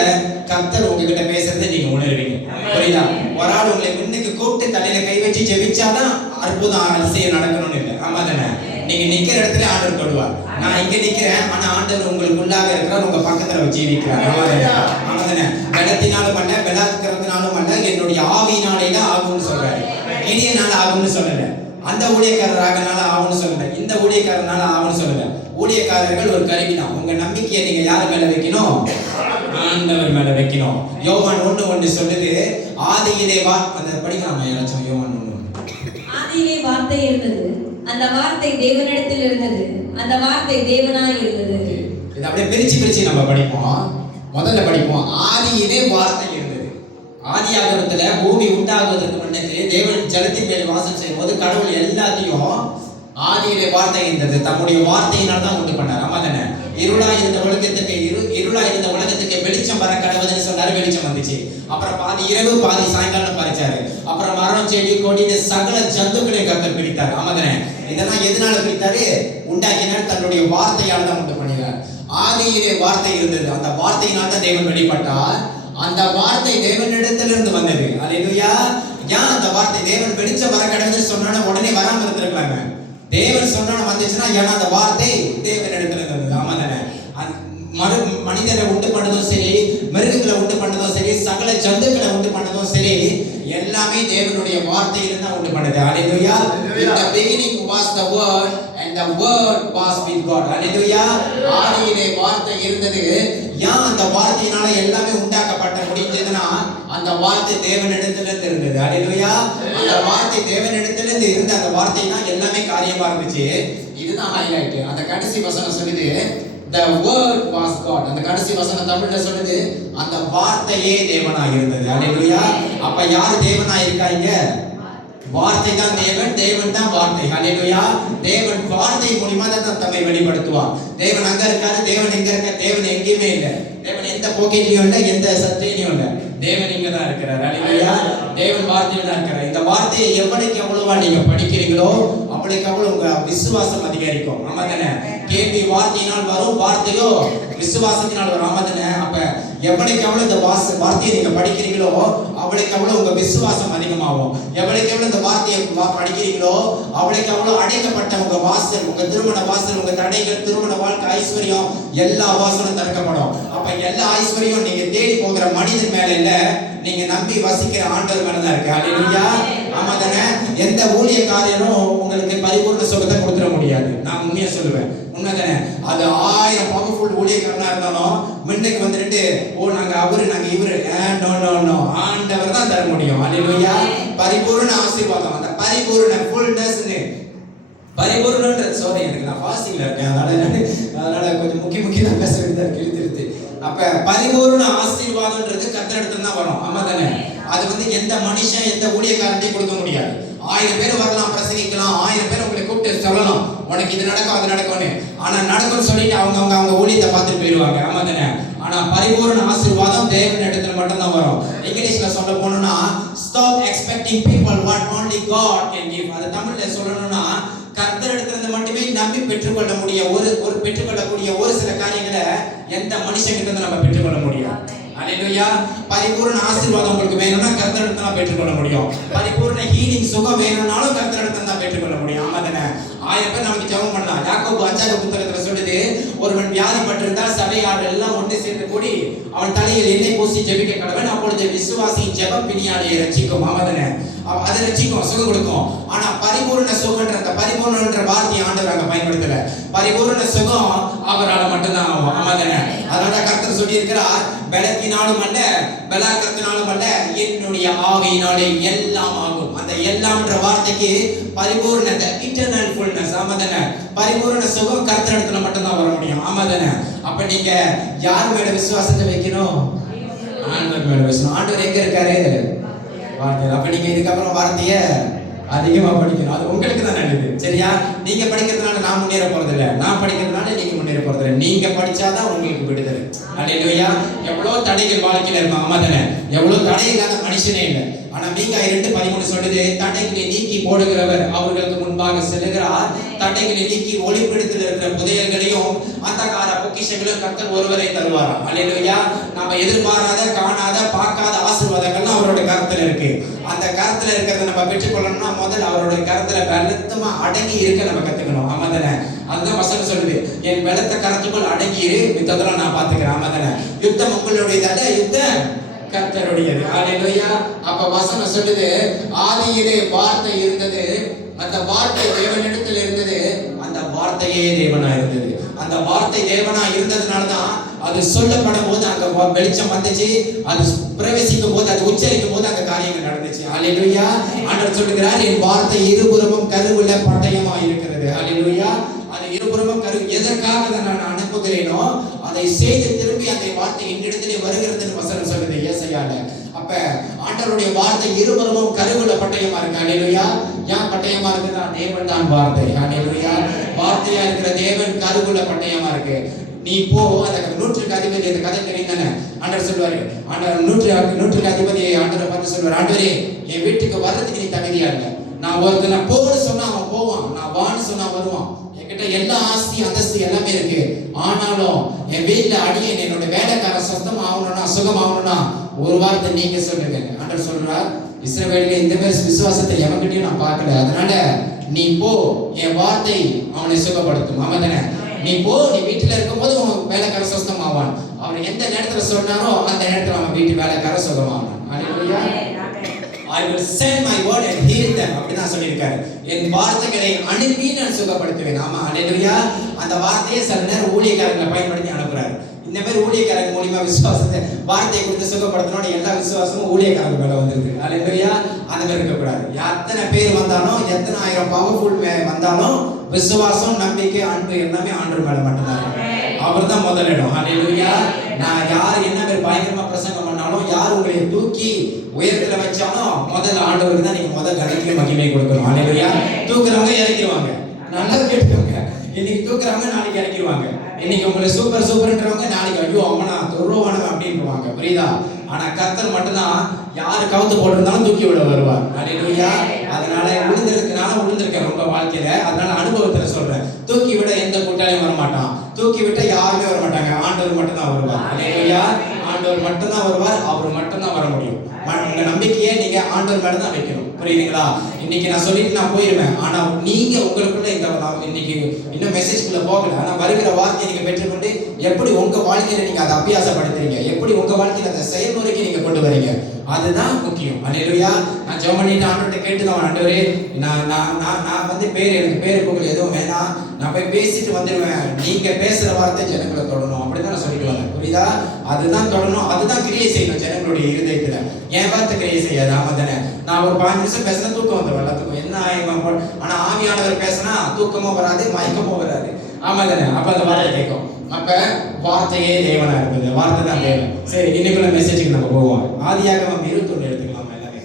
கர்த்தர் உங்ககிட்ட பேசுறதை நீங்க உணர்வீங்க. புரியுதா? ஒரு ஆள் உங்களை முன்னுக்கு கூப்பிட்டு தலையில கை வச்சு ஜெபிச்சாதான் அற்புதம் அதிசயம் நடக்கணும்னு இல்லை. ஆமா தானே? நீங்க நிக்கிற இடத்துல ஆண்டவர் தொடுவார். நான் இங்க நிக்கிறேன், ஆனா ஆண்டவர் உங்களுக்கு உள்ளாக இருக்கிறார், உங்க பக்கத்துல வச்சு இருக்கிறார். ஆமா தானே? பலத்தினாலும் அல்ல, பலாத்காரத்தினாலும் அல்ல, என்னுடைய ஆவியினாலே தான் ஆகும்னு சொல்றாரு. இனியனால ஆகும்னு சொல்லல, அந்த ஊழியக்காரராகனால ஆகும்னு சொல்லல, இந்த ஊழியக்காரனால ஆகும்னு சொல்லல. ஊழியக்காரர்கள் ஒரு கருவிதான். உங்க நம்பிக்கையை நீங்க யார் மேல வைக்கணும்? ஆண்டவர் மேல வைக்கணும். யோவான் 1:1 சொல்லுது, ஆதியிலே அந்த படிக்கலாமா யாராச்சும்? யோவான் 1:1. ஆதியிலே வார்த்தை இருந்தது, அந்த வார்த்தை தேவனிடத்தில் இருந்தது, அந்த வார்த்தை தேவனாய் இருந்தது. இதை அப்படியே பிரிச்சு நம்ம படிப்போம். முதல்ல படிப்போம், ஆதியிலே வார்த்தை இருந்தது. ஆதியாகமத்துல பூமி உண்டாகுவதற்கு முன்னே தேவன் ஜலத்தின் மேல் வாசம் செய்யும் போது கடவுள் எல்லாத்தையும் ஆதியிலே வார்த்தை இருந்தது, தம்முடைய வார்த்தையினால் தான் உண்டு பண்ணார். ஆமா தானே? இருளாய் இருந்த உலகத்துக்கு வெளிச்சம் வர கடவுள்னு சொன்னாரு, வெளிச்சம் வந்துச்சு. அப்புறம் பாதி இரவு பாதி சாயங்காலம் பறிச்சாரு. அப்புறம் மரம் செடி கொடி சகல ஜந்துக்களை கர்த்தர் பிரித்தார். ஆமா தானே? இதெல்லாம் எதனால பிரித்தாரு? உண்டாக்கினார், தன்னுடைய வார்த்தையால் தான் உண்டு பண்ணினார். ஆதியிலே வார்த்தை இருந்தது, அந்த வார்த்தையினால் தான் தேவன் வெளிப்பட்டார். அந்த வார்த்தை தேவனிடத்திலிருந்து வந்தது. அல்லேலூயா! ஏன் அந்த வார்த்தை தேவன் வெளிச்சம் வர கடவுள்னு சொன்னா உடனே வராம இருந்திருக்கலாங்க. தேவன் சொன்னா வந்துச்சுன்னா, ஏன்னா அந்த வார்த்தை தேவனிடத்துல இருந்தது. ஆமா தானே? மனிதரை உண்டு பண்ணதும் சரி, மிருகங்களை உண்டு பண்ணதும் சரி, சகல ஜந்துக்களை உண்டு பண்ணதும் சரி, எல்லாமே தேவனுடைய வார்த்தையில தான் உண்டு பண்ணது. அல்லேலூயா! In the beginning was the word and the word was with God. அல்லேலூயா! ஆதியிலே வார்த்தை இருந்தது. ஏன் அந்த வார்த்தையினால எல்லாமே உண்டாக்கப்பட்ட முடிஞ்சதுன்னா, அந்த வார்த்தை தேவனிடத்திலிருந்து இருந்தது. அல்லேலூயா! அந்த வார்த்தை தேவனிடத்திலிருந்து இருந்த அந்த வார்த்தை தான் எல்லாமே காரியமா இருந்துச்சு. இதுதான் ஹைலைட். அந்த கடைசி வசனம் சொல்லுது, the word was God. அந்த கடைசி வசனம் தமிழ்ல சொல்லுது, அந்த வார்த்தையே தேவனாய் இருந்தது. அல்லேலூயா! அப்ப யார் தேவனாய் இருக்காங்க? வார்த்தை தான் தேவன், தேவன் தான் வார்த்தை. அல்லேலூயா! தேவன் வார்த்தை மூலமா தான் தம்மை வெளிப்படுத்துவார். தேவன் அங்க இருக்காரு, தேவன் எங்க இருக்காரு? தேவன் எங்கேயுமே இல்லை. தேவன் எந்த போக்கையிலையும் இல்லை, எந்த சத்தையிலையும் இல்லை. தேவன் இங்க தான் இருக்கிறார். அல்லேலூயா! தேவன் வார்த்தையில தான் இருக்கிறார். இந்த வார்த்தையை எவ்வளவுக்கு எவ்வளவா நீங்க படிக்கிறீங்களோ அவளுக்கு அவ்வளவு உங்க விசுவாசம் அதிகரிக்கும். ஆமா தானே? கேள்வி வார்த்தையினால் வரும், வார்த்தையோ விசுவாசத்தினால் வரும். ஆமா தானே? அப்ப எவ்வளவுக்கு எவ்வளவு இந்த வார்த்தையை நீங்க படிக்கிறீங்களோ அவளுக்கு எவ்வளவு உங்க விசுவாசம் அதிகமாகும். எவ்வளவுக்கு எவ்வளவு இந்த வார்த்தையை படிக்கிறீங்களோ அவளுக்கு எவ்வளவு அடைக்கப்பட்ட உங்க வாசல், உங்க திருமண வாசல், உங்க தடைகள், திருமண வாழ்க்கை, ஐஸ்வர்யம், எல்லா வாசலும் திறக்கப்படும். அப்ப எல்லா ஐஸ்வர்யம் நீங்க தேடி போகிற மனிதன் மேல இல்ல, நீங்க நம்பி வசிக்கிற ஆண்டவர் மேல தான் இருக்கு. அல்லேலூயா! ஆமா தானே? எந்த ஊழியக்காரரும் உங்களுக்கு பரிபூர்ண சுகத்தை கொடுத்துட முடியாது. நான் உண்மையா சொல்லுவேன். உண்மைதானே? அது 1000 பவர்ஃபுல் ஊழியக்காரனா இருந்தாலும் முன்னுக்கு வந்துட்டு, ஓ நாங்க அவரு நாங்க இவரு, நோ நோ நோ, ஆண்டவர் தான் தர முடியும். அல்லேலூயா! பரிபூர்ண ஆசீர்வாதம், அந்த பரிபூர்ண ஃபுல்னஸ், பரிபூர்ணன்ற சோதனை எனக்கு நான் ஃபாஸ்டிங்ல இருக்கேன், அதனால கொஞ்சம் முக்கியமா பேச வேண்டியதா இருக்கு. அப்ப பரிபூர்ண ஆசீர்வாதம்ன்றது கர்த்தரிடத்துல தான் வரும். ஆமா தானே? அது எந்த மனுஷன் எந்த ஊழியக்காரன்டையும் கொடுக்க முடியாது. 1000 பேர் வரலாம், பிரசங்கிக்கலாம், 1000 பேர் உங்களை கூப்பிட்டு சொல்லலாம். உனக்கு இது நடக்கும் அது நடக்கும்னு. ஆனா நடக்கும்னு சொல்லிட்டு அவங்க ஊழியத்தை பார்த்துட்டு போயிடுவாங்க. ஆமா தானே? ஆனா பரிபூரண ஆசீர்வாதம் தேவன் இடத்துல மட்டும்தான் வரும். இங்கிலீஷ்ல சொல்ல போனோம்னா stop expecting people what only God can give. அது தமிழ்ல சொல்லணும்னா கர்த்தர் இடத்துல மட்டுமே நம்பி பெற்றுக்கொள்ள பெற்றுக்கொள்ளக்கூடிய ஒரு சில காரியங்களை எந்த மனுஷங்கிட்ட நம்ம பெற்றுக்கொள்ள முடியும். அல்லேலூயா. பரிபூரண ஆசீர்வாதம் உங்களுக்கு வேணும்னா கர்த்தர் இடத்துல தான் பெற்றுக்கொள்ள முடியும். பரிபூரண ஹீலிங் சுகம் வேணும்னாலும் கர்த்தர் இடத்துல தான் பெற்றுக்கொள்ள முடியும். ஆமா தானே? 1000 பேர் நமக்கு ஜெபம் பண்ணலாம். யாக்கோபு 5ஆம் புத்தகத்துல சொல்லுது, ஒருவன் வியாதிப்பட்டிருந்தால் சபையார் எல்லாம் ஒன்று சேர்ந்து கூடி அவன் தலையில் எண்ணெய் பூசி ஜெபிக்க கடவன். அப்பொழுது விசுவாசியின் ஜெபம் பிணியாளியை ரட்சிக்கும். ஆமா தானே? அதை ரட்சிக்கும், சுகம் கொடுக்கும். ஆனா பரிபூரண சுகம்ன்ற அந்த பரிபூரணன்ற வார்த்தையை ஆண்டவர் அங்க பயன்படுத்தல. பரிபூரண சுகம் அவரால் மட்டும்தான் ஆகும். ஆமா தானே? அதனால கர்த்தர் சொல்லி இருக்கிறார், பலத்தினாலும் அல்ல பலாக்கத்தினாலும் அல்ல என்னுடைய ஆவியினாலே எல்லாம் ஆகும். அந்த எல்லாம்ன்ற வார்த்தைக்கு பரிபூரணத்தை இட்டர்னல் ஃபுல்னஸ். ஆமா தானே? பரிபூரண சுகம் கர்த்தர் இடத்துல மட்டும்தான் வர முடியும். ஆமா தானே? அப்ப நீங்க யார் மேல விசுவாசத்தை வைக்கணும்? ஆண்டவர் மேல வைக்கணும். ஆண்டவர் எங்க இருக்காரு? வார்த்தை. அப்ப நீங்க இதுக்கப்புறம் வார்த்தைய அதிகமா படிக்கணும். அது உங்களுக்கு தான் நல்லது. சரியா? நீங்க படிக்கிறதுனால நான் முன்னேற போறதில்லை, நான் படிக்கிறதுனால நீங்க முன்னேற போறதில்லை. நீங்க படிச்சாதான் உங்களுக்கு விடுதலை. அல்லேலூயா. எவ்வளவு தடைகள் வாழ்க்கையில இருக்கும். ஆமா தானே? எவ்வளவு தடை இல்லாத மனுஷனே இல்லை. ஆனா மீகாய் 2:13 சொல்லுது, தடைகளை நீக்கி போடுகிறவர் அவர்களுக்கு முன்பாக செல்லுகிறார். தடைகளை நீக்கி ஒளிப்பிடத்தில் இருக்கிற புதையல்களையும் அந்தகார பொக்கிஷங்களும் கர்த்தர் ஒருவரை தருவாராம். அல்லேலூயா. நம்ம எதிர்பாராத காணாத பார்க்காத ஆசீர்வாதங்கள்லாம் அவரோட கருத்துல இருக்கு. அந்த கருத்துல இருக்கிறத நம்ம பெற்றுக்கொள்ளணும்னா முதல்ல அவரோட கருத்துல பலத்தமா அடங்கி இருக்க நம்ம கத்துக்கணும். ஆமா தானே? அதுதான் வசனம் சொல்லுது, என் பலத்த கருத்துக்குள் அடங்கி இரு, மித்ததெல்லாம் நான் பாத்துக்கிறேன். ஆமா தானே? யுத்தம் உங்களுடையதல்ல, யுத்தம் கர்த்தருடையது. அல்லேலூயா. அப்ப வசனம் சொல்லுது, ஆதியிலே வார்த்தை இருந்தது, அந்த வார்த்தை தேவனிடத்தில் இருந்தது, அந்த வார்த்தையே தேவனா இருந்தது. அந்த வார்த்தை தேவனா இருந்ததுனாலதான் அது சொல்லப்படும் போது அங்க வெளிச்சம் வந்துச்சு. அது பிரவேசிக்கும் போது, அது உச்சரிக்கும் போது அந்த காரியங்கள் நடந்துச்சு. அல்லேலூயா. ஆண்டவர் சொல்லுகிறார், என் வார்த்தை இருபுறமும் கருவுள்ள பட்டயமா இருக்கிறது. அல்லேலூயா. அது இருபுறமும் எதற்காக நான் அனுப்புகிறேனோ அதை செய்து திரும்பி அந்த வார்த்தை என்னிடத்திலே வருகிறதுன்னு வசனம் சொல்லுது ஏசாயால. அப்ப ஆண்டவருடைய வார்த்தை இருபுறமும் கருவுள்ள பட்டயமா இருக்கு. அல்லேலூயா. ஏன் பட்டயமா இருக்குதா? தேவன் தான் வார்த்தை. அல்லேலூயா. வார்த்தையா இருக்கிற தேவன் கருவுள்ள பட்டயமா இருக்கு. நீ போ. அந்த 100க்கு அதிபதி, அந்த கதை தெரியும் தானே? ஆண்டவர் சொல்வாரு, ஆண்டவர் 100க்கு அதிபதி ஆண்டவரை பார்த்து சொல்வார், ஆண்டவரே என் வீட்டுக்கு வர்றதுக்கு நீ தகுதியா இல்லை. நான் ஒருத்தனை போன்னு சொன்னா அவன் போவான், நான் வான்னு சொன்னா வருவான். என்கிட்ட எல்லா ஆஸ்தி அந்தஸ்து எல்லாமே இருக்கு. ஆனாலும் என் வீட்டுல அடியேன் என்னோட வேலைக்கார சொந்தம் ஆகணும்னா, சுகம் ஆகணும்னா ஒரு வார்த்தை நீங்க சொல்லுங்க. ஆண்டவர் சொல்றார், இஸ்ரவேலிலே இந்த மாதிரி விசுவாசத்தை எவன்கிட்டயும் நான் பார்க்கல. அதனால நீ போ, என் வார்த்தை அவனை சுகப்படுத்தும். ஆமா தானே? நீ போ. நீ வீட்டுல இருக்கும் போது உன் வேலைக்கார சொந்தம் ஆவான். அவர் எந்த நேரத்துல சொன்னாரோ அந்த நேரத்துல அவன் வீட்டு வேலைக்கார சுகமாவான். அல்லேலூயா. I will send my word and heal them. அப்படிதான் சொல்லியிருக்காரு. என் வார்த்தைகளை அனுப்பி நான் சுகப்படுத்துவேன். ஆமா. அல்லேலூயா. அந்த வார்த்தையை சில நேரம் ஊழியக்காரங்களை பயன்படுத்தி அனுப்புறாரு. இந்த மாதிரி ஊழியக்காரங்க மூலியமா விசுவாசத்தை வார்த்தையை கொடுத்து சுகப்படுத்தணும். எல்லா விசுவாசமும் ஊழியக்காரங்க மேல வந்துருக்கு. அல்லேலூயா. அந்த மாதிரி இருக்கக்கூடாது. எத்தனை பேர் வந்தாலும், எத்தனை ஆயிரம் பவர்ஃபுல் வந்தாலும் விசுவாசம், நம்பிக்கை, அன்பு எல்லாமே ஆண்டவர் மேல மட்டும்தான். அவர் தான் முதலிடம். அல்லேலூயா. நான் யார் என்ன பேர் பயங்கரமா பிரசங்கம் பண்ணாலும், யார் உங்களை தூக்கி உயரத்துல வச்சாலும் முதல்ல ஆண்டவருக்கு தான் நீங்க முதல் கணக்கிலே மகிமை கொடுக்கணும். அல்லேலூயா. தூக்குறவங்க இறக்கிடுவாங்க. நல்லா கேட்டுக்கோங்க. இன்னைக்கு தூக்குறவங்க நாளைக்கு இறக்கிடுவாங்க. இன்னைக்கு உங்களை சூப்பர் சூப்பர்ன்றவங்க நாளைக்கு ஐயோ அம்மனா தொருவானவன் அப்படின்னுவாங்க. புரியுதா? ஆனா கர்த்தர் மட்டும்தான் யாரு கவுத்து போட்டிருந்தாலும் தூக்கி விட வருவார். அல்லேலூயா. அதனால விழுந்திருக்கேன் ரொம்ப வாழ்க்கையில. அதனால அனுபவத்துல சொல்றேன், தூக்கி விட எந்த கூட்டாளியும் வரமாட்டான். தூக்கி விட்ட யாருமே வர மாட்டாங்க. ஆண்டவர் மட்டும்தான் வருவார். அல்லேலூயா. ஆண்டவர் மட்டும்தான் வருவார். அவர் மட்டும்தான் வர முடியும். உங்க நம்பிக்கையே நீங்க ஆண்டவர் மேல தான் வைக்கணும். புரியுதுங்களா? இன்னைக்கு நான் சொல்லிட்டு நான் போயிருவேன். ஆனா நீங்க உங்களுக்குள்ள இந்த இன்னைக்கு இன்னும் மெசேஜ்குள்ள போகல. ஆனா வருகிற வார்த்தையை நீங்க பெற்றுக்கொண்டு எப்படி உங்க வாழ்க்கையில நீங்க அதை அபியாசப்படுத்துறீங்க, எப்படி உங்க வாழ்க்கையில அந்த செயல்முறைக்கு நீங்க கொண்டு வரீங்க, அதுதான் முக்கியம். அல்லேலூயா. நான் ஜெபம் பண்ணிட்டு ஆண்டவர்கிட்ட கேட்டுதான், ஆண்டவரே நான் வந்து எனக்கு பேர் புகழ் எதுவும் வேணாம், நான் போய் பேசிட்டு வந்துடுவேன். நீங்க பேசுற வார்த்தை ஜனங்களை தொடணும். அப்படிதான் நான் சொல்லிடுவாங்க. புரியுதா? அதுதான் தொடணும். அதுதான் கிரியை செய்யணும் ஜனங்களுடைய இருதயத்துல. என் வார்த்தை கிரியை செய்யாது. ஆமா தானே? நான் ஒரு 5 நிமிஷம் பேசினா தூக்கம் வந்துடும் எல்லாத்துக்கும். என்ன ஆனா ஆவியானவர் பேசினா தூக்கமும் வராது, மயக்கமும் வராது. ஆமா தானே? அப்ப அந்த வார்த்தை கேட்கும். அப்ப வார்த்தையே தேவனா இருக்குது. வார்த்தை தான் தேவன். சரி, இன்னைக்குள்ள மெசேஜுக்கு நம்ம போவோம். ஆதியாகமம் 21 எடுத்துக்கலாம். எல்லாமே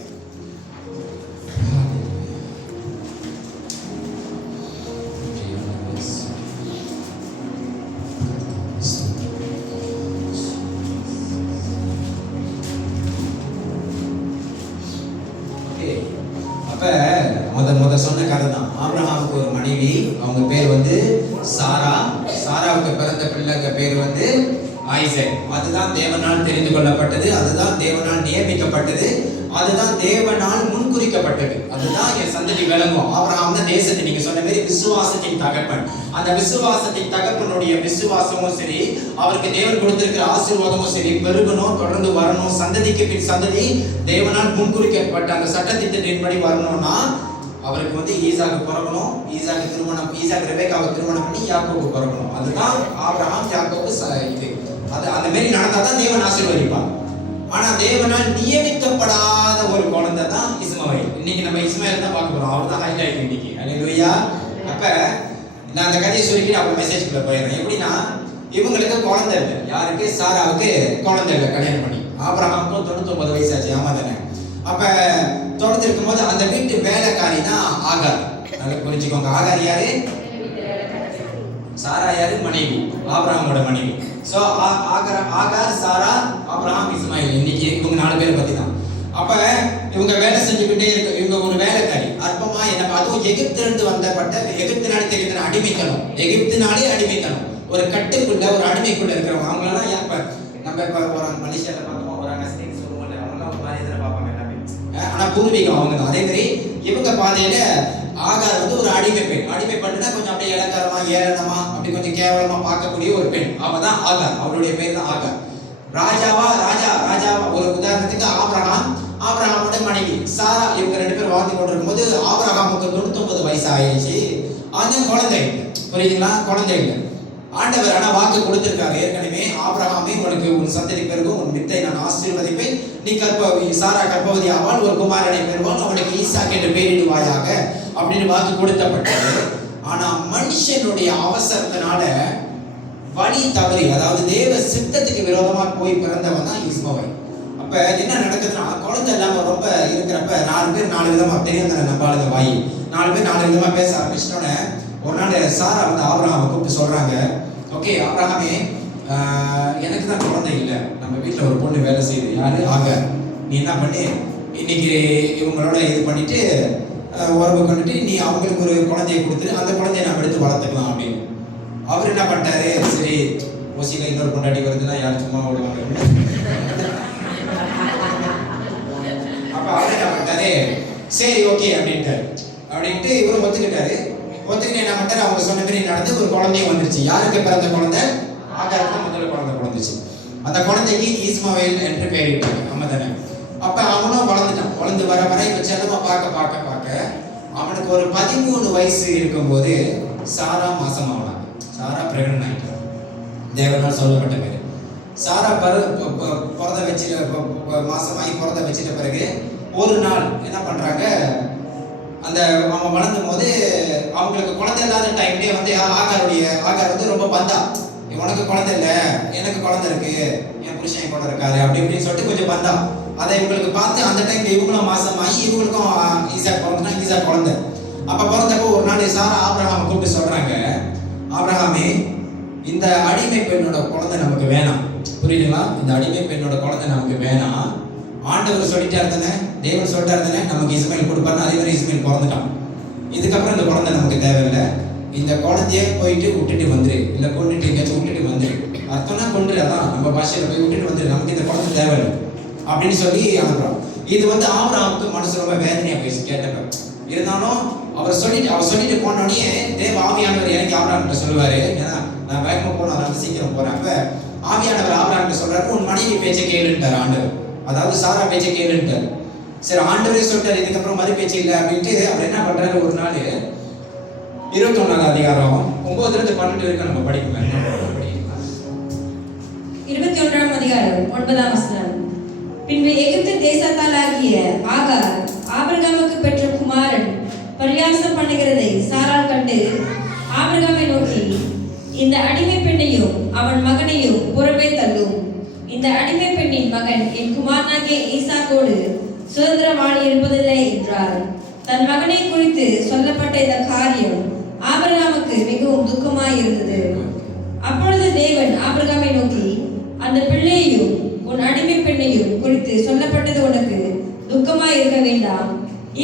முத சொன்ன கதை தான். ஆபிரகாமுக்கு ஒரு மனைவி, அவங்க பேர் வந்து சாரா. சாராவுக்கு பிறந்த பிள்ளைங்க பேர் வந்து ஐசக். அதுதான் தேவனால் தெரிந்து கொள்ளப்பட்டது, அதுதான் தேவனால் நியமிக்கப்பட்டது, அதுதான் தேவனால் முன்குறிக்கப்பட்டது. அதுதான் என் சந்ததி விளங்கும். ஆபிரகாம் தான் தேசத்தை, நீங்க சொன்ன மாதிரி விசுவாசத்தின் தகப்பன். அந்த விசுவாசத்தின் தகப்பனுடைய விசுவாசமும் சரி, அவருக்கு தேவன் கொடுத்திருக்கிற ஆசீர்வாதமும் சரி, பெருகணும், தொடர்ந்து வரணும், சந்ததிக்கு பின் சந்ததி தேவனால் முன்குறிக்கப்பட்ட அந்த சட்டத்திட்டத்தின்படி வரணும்னா அவருக்கு வந்து ஈசாக்கு பிறக்கணும். ஈசாக்கு ரெபேக்காவுக்கு திருமணம் பண்ணி யாக்கோபு பிறக்கணும். அதுதான் ஆபிரகாம் யாக்கோபு இது. அது அந்த மாதிரி நடந்தாதான் தேவன் ஆசீர்வதிப்பார். ஆனா தேவனால் நியமிக்கப்படாத ஒரு குழந்தை தான் இஸ்மாயில். இன்னைக்கு நம்ம இஸ்மாயில் தான் பார்க்க போறோம். அவர் தான் ஹைலைட் இன்னைக்கு. அல்லேலூயா. அப்ப நான் அந்த கதையை சொல்லி அப்புறம் மெசேஜ்குள்ள போயிடுறேன். எப்படின்னா, இவங்களுக்கு குழந்தை இல்லை. யாருக்கு? சாராவுக்கு குழந்தை இல்லை, கல்யாணம் பண்ணி. ஆபிரகாமுக்கும் 99 வயசாச்சு. ஆமா தானே? அப்ப தொடர்ந்து இருக்கும்போது அந்த வீட்டு வேலைக்காரி தான் ஆகார். நல்லா புரிஞ்சுக்கோங்க. ஆகார் யாரு? சாரா யாரு? மனைவி, ஆபிரகாமோட மனைவி. சோ ஆகார், சாரா, ஆபிரகாம், இஸ்மாயில். இன்னைக்கு இவங்க 4 பேரை பத்தி தான். அப்ப இவங்க வேலை செஞ்சுக்கிட்டே இருக்கு. இவங்க ஒரு வேலைக்காரி. அற்பமா என்ன, அதுவும் எகிப்திலிருந்து வந்தப்பட்ட, எகிப்தினாலே தெரியுது அடிமைத்தனம். எகிப்தினாலே அடிமைத்தனம். ஒரு கட்டுக்குள்ள, ஒரு அடிமைக்குள்ள இருக்கிறவங்க. அவங்களெல்லாம் ஏற்ப நம்ம இப்ப ஒரு மலேசியால பார்த்தோம், ஒரு அகஸ்டின் சொல்லுவோம்ல, அவங்களாம் ஒரு மாதிரி எதிர பார்ப்பாங்க எல்லாமே. ஆனா பூர்வீகம் அவங்க தான். அதே மாதிரி இவங்க பாதையில ஆகார் வந்து ஒரு அடிமை பெண். அடிமை பெண்ணுனா கொஞ்சம் அப்படியே இலக்காரமா, ஏளனமா, அப்படி கொஞ்சம் கேவலமா பார்க்கக்கூடிய ஒரு பெண். அவ தான் ஆகார். அவருடைய பேர் தான் ஆகார். ராஜாவா ஒரு உதாரணத்துக்கு ஆபிரகாமோட மனைவி சாரா. இவங்க 2 பேரும் வாழ்ந்து கொண்டிருக்கும் போது ஆபிரகாமுக்கு 99 வயசு ஆயிடுச்சு. ஆனா குழந்தை, புரியுதுங்களா? குழந்தை இல்லை. ஆண்டவர் ஆனா வாக்கு கொடுத்திருக்காரு ஏற்கனவே. ஆபிரகாமே, உனக்கு உன் சந்ததி பெருகும், உன் வித்தை நான் ஆசீர்வதிப்பேன், நீ சாரா கர்ப்பவதி ஆவாள், ஒரு குமாரனை பெறுவான், அவனுக்கு ஈசாக்கு என்று பெயரிடுவாயாக அப்படின்னு வாக்கு கொடுத்தப்பட்டது. ஆனா மனுஷனுடைய அவசரத்தினால வழி தவறி, அதாவது தேவ சித்தத்துக்கு விரோதமா போய் பிறந்தவன் தான் இஸ்மாயில். அப்ப என்ன நடக்குதுன்னா, குழந்தை இல்லாம ரொம்ப இருக்கிறப்ப 4 பேர் 4 விதமா, தெரியும் தானே நம்ம ஆளுங்க வாய், 4 பேர் 4 விதமா பேச ஆரம்பிச்சிட்டோன்னே ஒரு நாள் சாரா வந்து ஆபிரகாமை கூப்பிட்டு சொல்றாங்க, ஓகே ஆபிரகாமே, எனக்கு தான் குழந்தை இல்லை, நம்ம வீட்டில் ஒரு பொண்ணு வேலை செய்யுது, யாரு? ஆகார். நீ என்ன பண்ணி இன்னைக்கு இவங்களோட இது பண்ணிட்டு உறவு கொண்டுட்டு நீ அவங்களுக்கு ஒரு குழந்தையை கொடுத்துட்டு அந்த குழந்தைய நம்ம எடுத்து வளர்த்துக்கலாம் அப்படின்னு. அவர் என்ன பண்ணிட்டாரு, சரி ஓசியில இன்னொரு பொண்டாட்டி வருதுன்னா யாரும் சும்மா விடுவாங்க. அப்ப அவர் என்ன பண்ணிட்டாரு, சரி ஓகே அப்படின்ட்டு இவரும் ஒத்துக்கிட்டாரு. ஒத்துக்கிட்டு என்ன பண்ணிட்டாரு, அவங்க சொன்ன மாதிரி நடந்து ஒரு குழந்தையும் வந்துருச்சு. யாருக்கு பிறந்த குழந்தை? ஆகாருக்கு தான் முதல்ல குழந்தை பிறந்துச்சு. அந்த குழந்தைக்கு இஸ்மாயில் என்று பெயரிட்டாங்க. ஆமா தானே? அப்ப அவனும் வளர்ந்துட்டான். வளர்ந்து வர இப்ப செல்லமா பார்க்க அவனுக்கு ஒரு 13 வயசு இருக்கும்போது சாரா மாசமானாங்க. சாரா பிரெக்னன்ட் ஆயிட்டான். தேவனால் சொல்லப்பட்ட பேரு. சாரா பிறந்த வச்சுட்டு மாசமாகி பிறந்த வச்சிட்ட பிறகு ஒரு நாள் என்ன பண்றாங்க, அந்த அவன் வளர்ந்தும் போது அவங்களுக்கு குழந்தை இல்லாத டைம்லேயே வந்து ஆகார் வந்து ரொம்ப பந்தா, உனக்கு குழந்தை இல்லை, எனக்கு குழந்தை இருக்கு, என் புருஷன் கூட இருக்காரு அப்படி இப்படின்னு சொல்லிட்டு கொஞ்சம் பந்தா. அதை இவங்களுக்கு பார்த்து அந்த டைம்ல இவங்களும் மாசமாகி இவங்களுக்கும் ஈசாக் பிறந்துனா, ஈசாக் குழந்தை. அப்ப பிறந்தப்போ ஒரு நாள் சாரா ஆபிரகாமை கூப்பிட்டு சொல்றாங்க, ஆபிரகாமே, இந்த அடிமை பெண்ணோட குழந்தை நமக்கு வேணாம். புரியுதுங்களா? இந்த அடிமை பெண்ணோட குழந்தை நமக்கு வேணாம். ஆண்டவர் சொல்லிட்டாரு தானே, தேவன் சொல்லிட்டாரு தானே நமக்கு இஸ்மாயில் கொடுப்பாரு. அதே மாதிரி இஸ்மாயில் பிறந்துட்டான். இதுக்கப்புறம் இந்த குழந்தை நமக்கு தேவையில்லை. இந்த குழந்தைய போயிட்டு விட்டுட்டு வந்துரு, இல்லை கொண்டுட்டு எங்கேயாச்சும் விட்டுட்டு வந்துரு. அர்த்தம்னா கொண்டு, அதான் நம்ம பாஷையில போய் விட்டுட்டு வந்துரு, நமக்கு இந்த குழந்தை தேவையில்லை அப்படின்னு சொல்லி அனுப்புறோம். இது வந்து ஆபிரகாமுக்கு மனசு ரொம்ப வேதனையா போயிடுச்சு கேட்டப்ப. இருந்தாலும் அவர் சொல்லிட்டு போனோடனே தேவ ஆவியானவர் எனக்கு ஆபிரகாம்கிட்ட சொல்லுவாரு, ஏன்னா நான் வேகமா போனேன், அதனால சீக்கிரம் போறேன். அப்ப ஆவியானவர் ஆபிரகாம்கிட்ட சொல்றாரு, உன் மனைவி பேச்சை கேளுன்ட்டார் ஆண்டவர். அதாவது சாரா பேச்சை கேளுன்ட்டார். சரி, ஆண்டவரே சொல்லிட்டாரு, இதுக்கப்புறம் மறு பேச்சு இல்லை அப்படின்ட்டு அவர் என்ன பண்றாரு, ஒரு நாள் 21ஆம் அதிகாரம் 9-12 வரைக்கும் நம்ம படிக்கலாம். 21ஆம் அதிகாரம் 9ஆம் வசனம். பின்பு எகிப்து தேசத்தாலாகிய ஆகார் ஆபிரகாமுக்கு பெற்ற குமாரன் பரியாசம் பண்ணுகிறதை சாராள் கண்டு ஆபிரகாமை நோக்கி, இந்த அடிமை பெண்ணையும் அவன் மகனையும் புறம்பே தள்ளும். இந்த அடிமை பெண்ணின் மகன் என் குமாரனாகிய ஈசாக்கோடு சுதந்திரவாளி இருப்பதில்லை என்றார். தன் மகனை குறித்து சொல்லப்பட்ட இந்த காரியம் ஆபிரகாமுக்கு மிகவும் துக்கமாய் இருந்தது. அப்பொழுது தேவன் ஆபிரகாமை நோக்கி, அந்த பிள்ளையையும் உன் அடிமை பெண்ணையும் குறித்து சொல்லப்பட்டது உனக்கு துக்கமாய் இருக்க வேண்டாம்.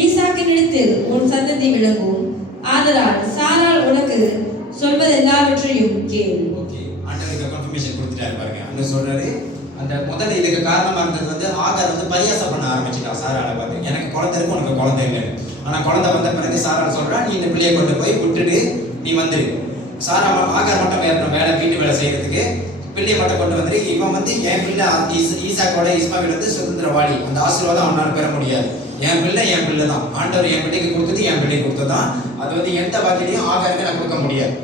ஈசாக்கினிடத்தில் உன் சந்ததி விளங்கும். ஆதலால் சாராள் உனக்கு சொல்வதெல்லாவற்றையும் கேள். ஓகே, ஆண்டவருக்கு கன்ஃபர்மேஷன் கொடுத்துட்டாரு பாருங்க. அண்ணன் சொல்றாரு, அந்த முதல்ல இதுக்கு காரணமா இருந்தது வந்து ஆகார் வந்து பரியாசம் பண்ண ஆரம்பிச்சிட்டா சாராளை பார்த்து. எனக்கு குழந்தை இருக்கு, உனக்கு குழந்தை இல்லை. ஆனா குழந்தை வந்த பிறகு சாராள் சொல்றா, நீ இந்த பிள்ளையை கொண்டு போய் விட்டுட்டு நீ வந்துரு. ஆகார் மட்டும் வேலை வீட்டு வேலை செய்யறதுக்கு பிள்ளையை மட்டும் கொண்டு வந்துரு. இவன் வந்து என் பிள்ளை ஈசாக்கோட இஸ்மாவேல் வந்து சுதந்திரவாளி, அந்த ஆசீர்வாதம் அவனால பெற முடியாது. என் பிள்ளை தான். ஆண்டவர் என் பிள்ளைக்கு கொடுத்தது என் பிள்ளைக்கு கொடுத்ததான். அது வந்து எந்த வகையிலையும் ஆகாருக்கு நான் கொடுக்க முடியாது.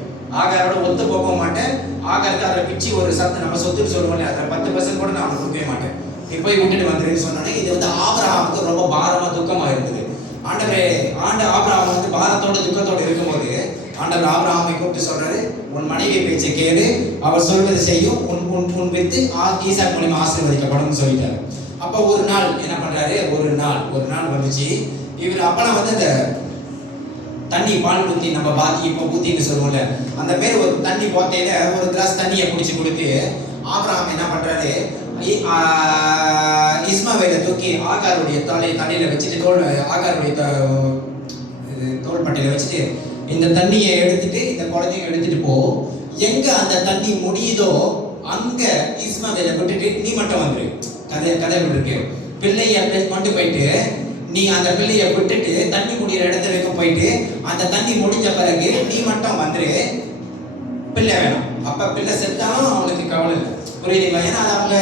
ஆகாரோட ஒத்து போக மாட்டேன். ஆகாருக்கு அதில் பிச்சு ஒரு சத்து நம்ம சொத்துன்னு சொல்லுவோம், அதில் 10% கூட நான் அவனுக்கு கொடுக்கவே மாட்டேன். நீ போய் விட்டுட்டு வந்துருன்னு சொன்னோன்னே இது வந்து ஆபிரகாமுக்கு ரொம்ப பாரமா துக்கமா இருந்தது. ஆபிரகாம் வந்து பாரத்தோட துக்கத்தோட இருக்கும்போது ஆண்டவர் ஆபிரகாமை கூப்பிட்டு சொல்றாரு, உன் மனைவி பேச்சை கேளு, அவர் சொல்வதை செய்யும், உன் வித்து ஈசாக் மூலியமா ஆசீர்வதிக்கப்படும் சொல்லிட்டாரு. அப்ப ஒரு நாள் என்ன பண்றாரு, ஒரு நாள் வந்துச்சு. இவர் அப்பெல்லாம் வந்து அந்த தண்ணி பால் ஊத்தி நம்ம பாத்தி இப்போ ஊத்தின்னு சொல்லுவோம்ல, அந்த மாதிரி ஒரு தண்ணி போத்தையில ஒரு கிளாஸ் தண்ணியை பிடிச்சி கொடுத்து ஆபிரகாம் என்ன பண்றாரு, இஸ்மாவேலை தூக்கி ஆகாருடைய தலையில வச்சுட்டு ஆகாருடைய தோள்பட்டையில வச்சுட்டு இந்த தண்ணியை எடுத்துட்டு இந்த குழந்தைய எடுத்துட்டு போ, எங்க அந்த தண்ணி முடியுதோ அங்க இஸ்மாவேலை விட்டுட்டு நீ மட்டும் வந்துரு. கதை இருக்கு. பிள்ளைய கொண்டு போயிட்டு நீ அந்த பிள்ளைய விட்டுட்டு தண்ணி முடிகிற இடத்துல வரைக்கும் போயிட்டு அந்த தண்ணி முடிஞ்ச பிறகு நீ மட்டும் வந்துரு, பிள்ளை வேணும். அப்ப பிள்ளை செத்தாலும் அவனுக்கு கவலை இல்லை, புரியுதுங்களா? ஏன்னா அது அவங்க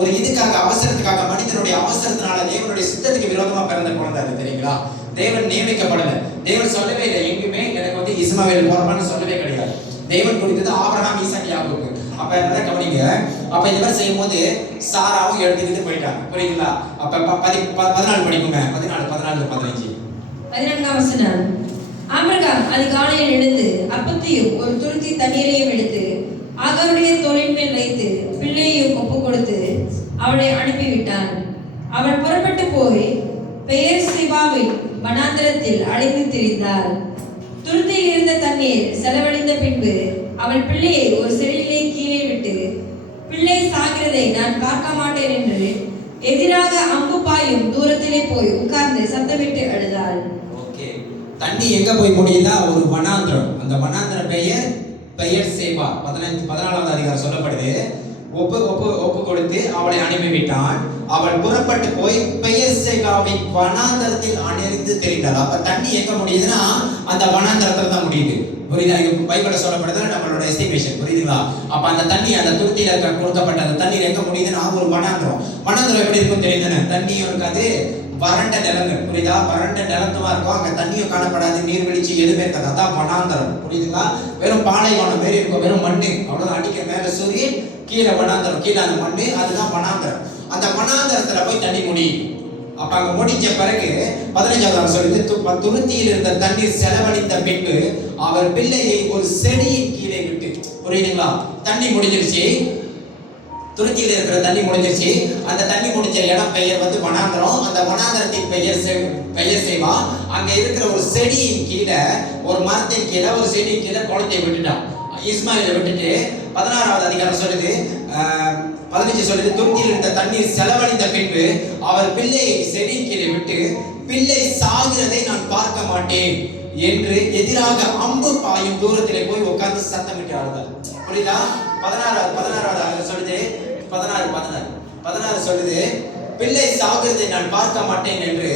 ஒரு இதுக்காக அவசரத்துக்காக, மனிதனுடைய அவசரத்தினால தேவனுடைய சித்தத்துக்கு விரோதமா பிறந்த குழந்தை அது, தெரியுங்களா? தேவன் நியமிக்கப்படல. தேவன் சொல்லவே இல்லை எங்குமே எனக்கு வந்து இஸ்மாவேல் போறமான்னு சொல்லவே கிடையாது. தேவன் கொடுத்தது ஆபிரகாம், ஈசாக், யாக்கோபு. அப்ப என்ன கவனிங்க, அப்ப இந்த மாதிரி செய்யும் போது சாராவும் எடுத்துக்கிட்டு போயிட்டாங்க, புரியுதுங்களா? அப்ப 14 படிக்குங்க, 14 15 வசனம். ஆபிரகாம் அதிகாலையில் எழுந்து அப்பத்தையும் ஒரு துருத்தி தண்ணீரையும் எடுத்து ஆகாருடைய தோளின் மேல் வைத்து பிள்ளையையும் ஒப்பு கொடுத்து அவளை அனுப்பிவிட்டான். அவள் புறப்பட்டு போய் பெயர் சிபாவின் வனாந்தரத்தில் அலைந்து திரிந்தாள். துருத்தியில் இருந்த தண்ணீர் செலவழிந்த பின்பு அவள் பிள்ளையை ஒரு செடியிலே கீழே விட்டு, பிள்ளை சாகிறதை நான் பார்க்க மாட்டேன் என்று எதிராக அம்பு பாயும் தூரத்திலே போய் உட்கார்ந்து சத்தமிட்டு அழுதாள். ஓகே, தண்ணி எங்க போய் முடியுதா? ஒரு வனாந்திரம். அந்த வனாந்திர பெயர் சேபா 14வது அதிகாரம் சொல்லப்படுது. ஒப்பு கொடுத்து அவளை அனுப்பிவிட்டான். அவள் புறப்பட்டு போய் பெயர் சேபாவின் வனாந்தரத்தில் அணிந்து தெரிந்தாள். அப்ப தண்ணி எங்க முடியுதுன்னா அந்த வனாந்தரத்துல தான் முடியுது, புரியுதா? பைபிள்ல சொல்லப்படுது நம்மளோட எஸ்டிமேஷன், புரியுதுங்களா? அப்ப அந்த தண்ணி அந்த துருத்தியில கொடுக்கப்பட்ட அந்த தண்ணீர் எங்க முடியுதுன்னா ஒரு வனாந்தரம். வனாந்தரம் எப்படி இருக்கும் தெரியுதுன்னு, தண்ணியும் இருக்காது, வறண்ட நிலங்கள், புரியுதா? வறண்ட நிலத்துமா இருக்கும், அங்க தண்ணியும் காணப்படாது, நீர்வீழ்ச்சி எதுவுமே இருக்காது, அதான் வனாந்தரம், புரியுதுங்களா? வெறும் பாலைவனம் மாரி இருக்கும், வெறும் மண்ணு, அவ்வளவுதான். அடிக்க மேல சூரியன், கீழே வனாந்தரம், கீழே அந்த மண்ணு, அதுதான் வனாந்தரம். அந்த வனாந்தரத்துல போய் தண்ணி முடியும். அப்ப அங்க முடிஞ்ச பிறகு 15வது சொல்லுது, துருத்தியில் இருந்த தண்ணீர் செலவழித்த பின்பு அவர் பிள்ளையை ஒரு செடியின் கீழே விட்டு, புரியுதுங்களா? தண்ணி முடிஞ்சிருச்சு, துருத்தியில் இருக்கிற தண்ணி முடிஞ்சிருச்சு. அந்த தண்ணி முடிஞ்ச இடம் பெயர் வந்து வனாந்தரம். அந்த வனாந்தரத்தின் பெயர் சேவா. அங்க இருக்கிற ஒரு செடியின் கீழே, ஒரு மரத்தின் கீழே, ஒரு செடியின் கீழே குழந்தையை விட்டுட்டான். இஸ்மாவேலை விட்டுட்டு 16வது அதிகாரம் சொல்லுது, 15 சொல்லுது, துருத்தியில் இருந்த தண்ணீர் செலவழிந்த பின்பு அவர் பிள்ளையை செடியின் கீழே விட்டு, பிள்ளை சாகிறதை நான் பார்க்க மாட்டேன் என்று எதிராக அம்பு பாயும் தூரத்திலே போய் உட்கார்ந்து சத்தமிட்டு அழுதார். புரியுதா? 16வது சொல்லுது, 16 சொல்லுது, பிள்ளை சாகிறதை நான் பார்க்க மாட்டேன் என்று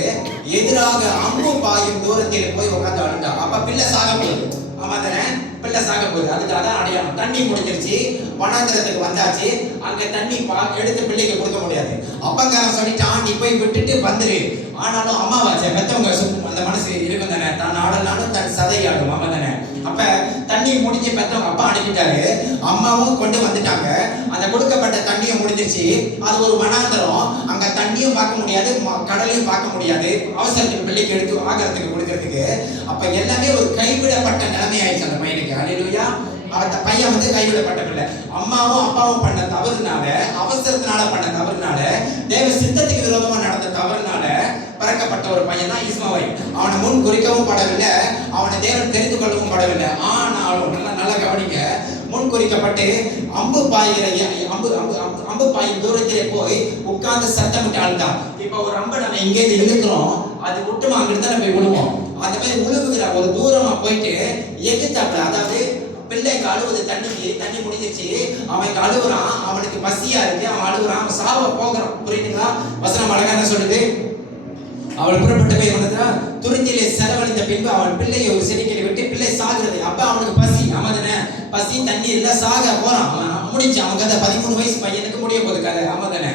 எதிராக அம்பு பாயும் தூரத்தில் போய் உட்கார்ந்து அழுதா. அப்ப பிள்ளை சாக போகுது, ஆமா தானே? பிள்ளை சாக போகுது, அதுக்கு அதான் அடையாளம். தண்ணி முடிஞ்சிருச்சு, வனாந்தரத்துக்கு வந்தாச்சு, அங்க தண்ணி எடுத்து பிள்ளைக்கு கொடுக்க முடியாது. அப்பங்காரன் சொல்லிட்டான், நீ போய் விட்டுட்டு வந்துரு. ஆனாலும் அம்மாவாச்சே, பெத்தவங்க அந்த மனசு இருக்கும் தானே, தான் ஆடலாலும் தன் சதை ஆடும், ஆமா தானே? அப்ப தண்ணி முடிஞ்சு பெத்தவங்க அப்பா அனுப்பிட்டாரு, அம்மாவும் கொண்டு வந்துட்டாங்க. அந்த கொடுக்கப்பட்ட தண்ணியும் முடிஞ்சிருச்சு, அது ஒரு வனாந்தரம், அங்க தண்ணியும் பார்க்க முடியாது, கடலையும் பார்க்க முடியாது, அவசரத்துக்கு பிள்ளைக்கு எடுத்து ஆகாரத்துக்கு கொடுக்கறதுக்கு. அப்ப எல்லாமே ஒரு கைவிடப்பட்ட நிலைமை ஆயிடுச்சு அந்த பையனுக்கு. அல்லேலூயா! பையன் வந்து கைவிடப்பட்ட பிள்ளை. அம்மாவும் அப்பாவும் பண்ண தவறுனால, அவசரத்தினால பண்ண தவறுனால, தேவ சித்தத்துக்கு விரோதமா நடந்த தவறுனால பிறக்கப்பட்ட ஒரு பையன் தான் இஸ்மாவேல். அவனை முன் குறிக்கவும் படவில்லை, அவனை தேவன் தெரிந்து கொள்ளவும் படவில்லை. ஆனாலும் நல்லா கவனிங்க, முன் குறிக்கப்பட்டு அம்பு பாயும் தூரத்திலே போய் உட்கார்ந்து சத்தமிட்டு அழுதான். இப்ப ஒரு அம்பை நம்ம இங்கே இழுக்கிறோம், அது விட்டுமா அங்கிட்டு தானே போய் விழுவோம். அந்த மாதிரி உழுவுகிற ஒரு தூரமா போயிட்டு எகுத்தாப்புல, அதாவது பிள்ளைக்கு அழுவுது, தண்ணி முடிஞ்சிச்சு, அவன் அழுகுறான், அவனுக்கு பசியா இருக்கு, அவன் அழுகுறான், அவன் சாவ போகிறான். புரியுதுங்களா? வசனம் அழகா என்ன சொல்லுது? அவள் புறப்பட்டு போய் வந்தா துருத்தியிலே செலவழித்த பின்பு அவன் பிள்ளையை ஒரு செடிக்கலை விட்டு பிள்ளை சாகிறது. அப்ப அவனுக்கு பசி, ஆமாதானே? பசி, தண்ணி இல்ல, சாக போறான். அவன் முடிச்சு, அவன் கதை 13 வயசு பையனுக்கு முடிய போகுது கதை, ஆமாதானே?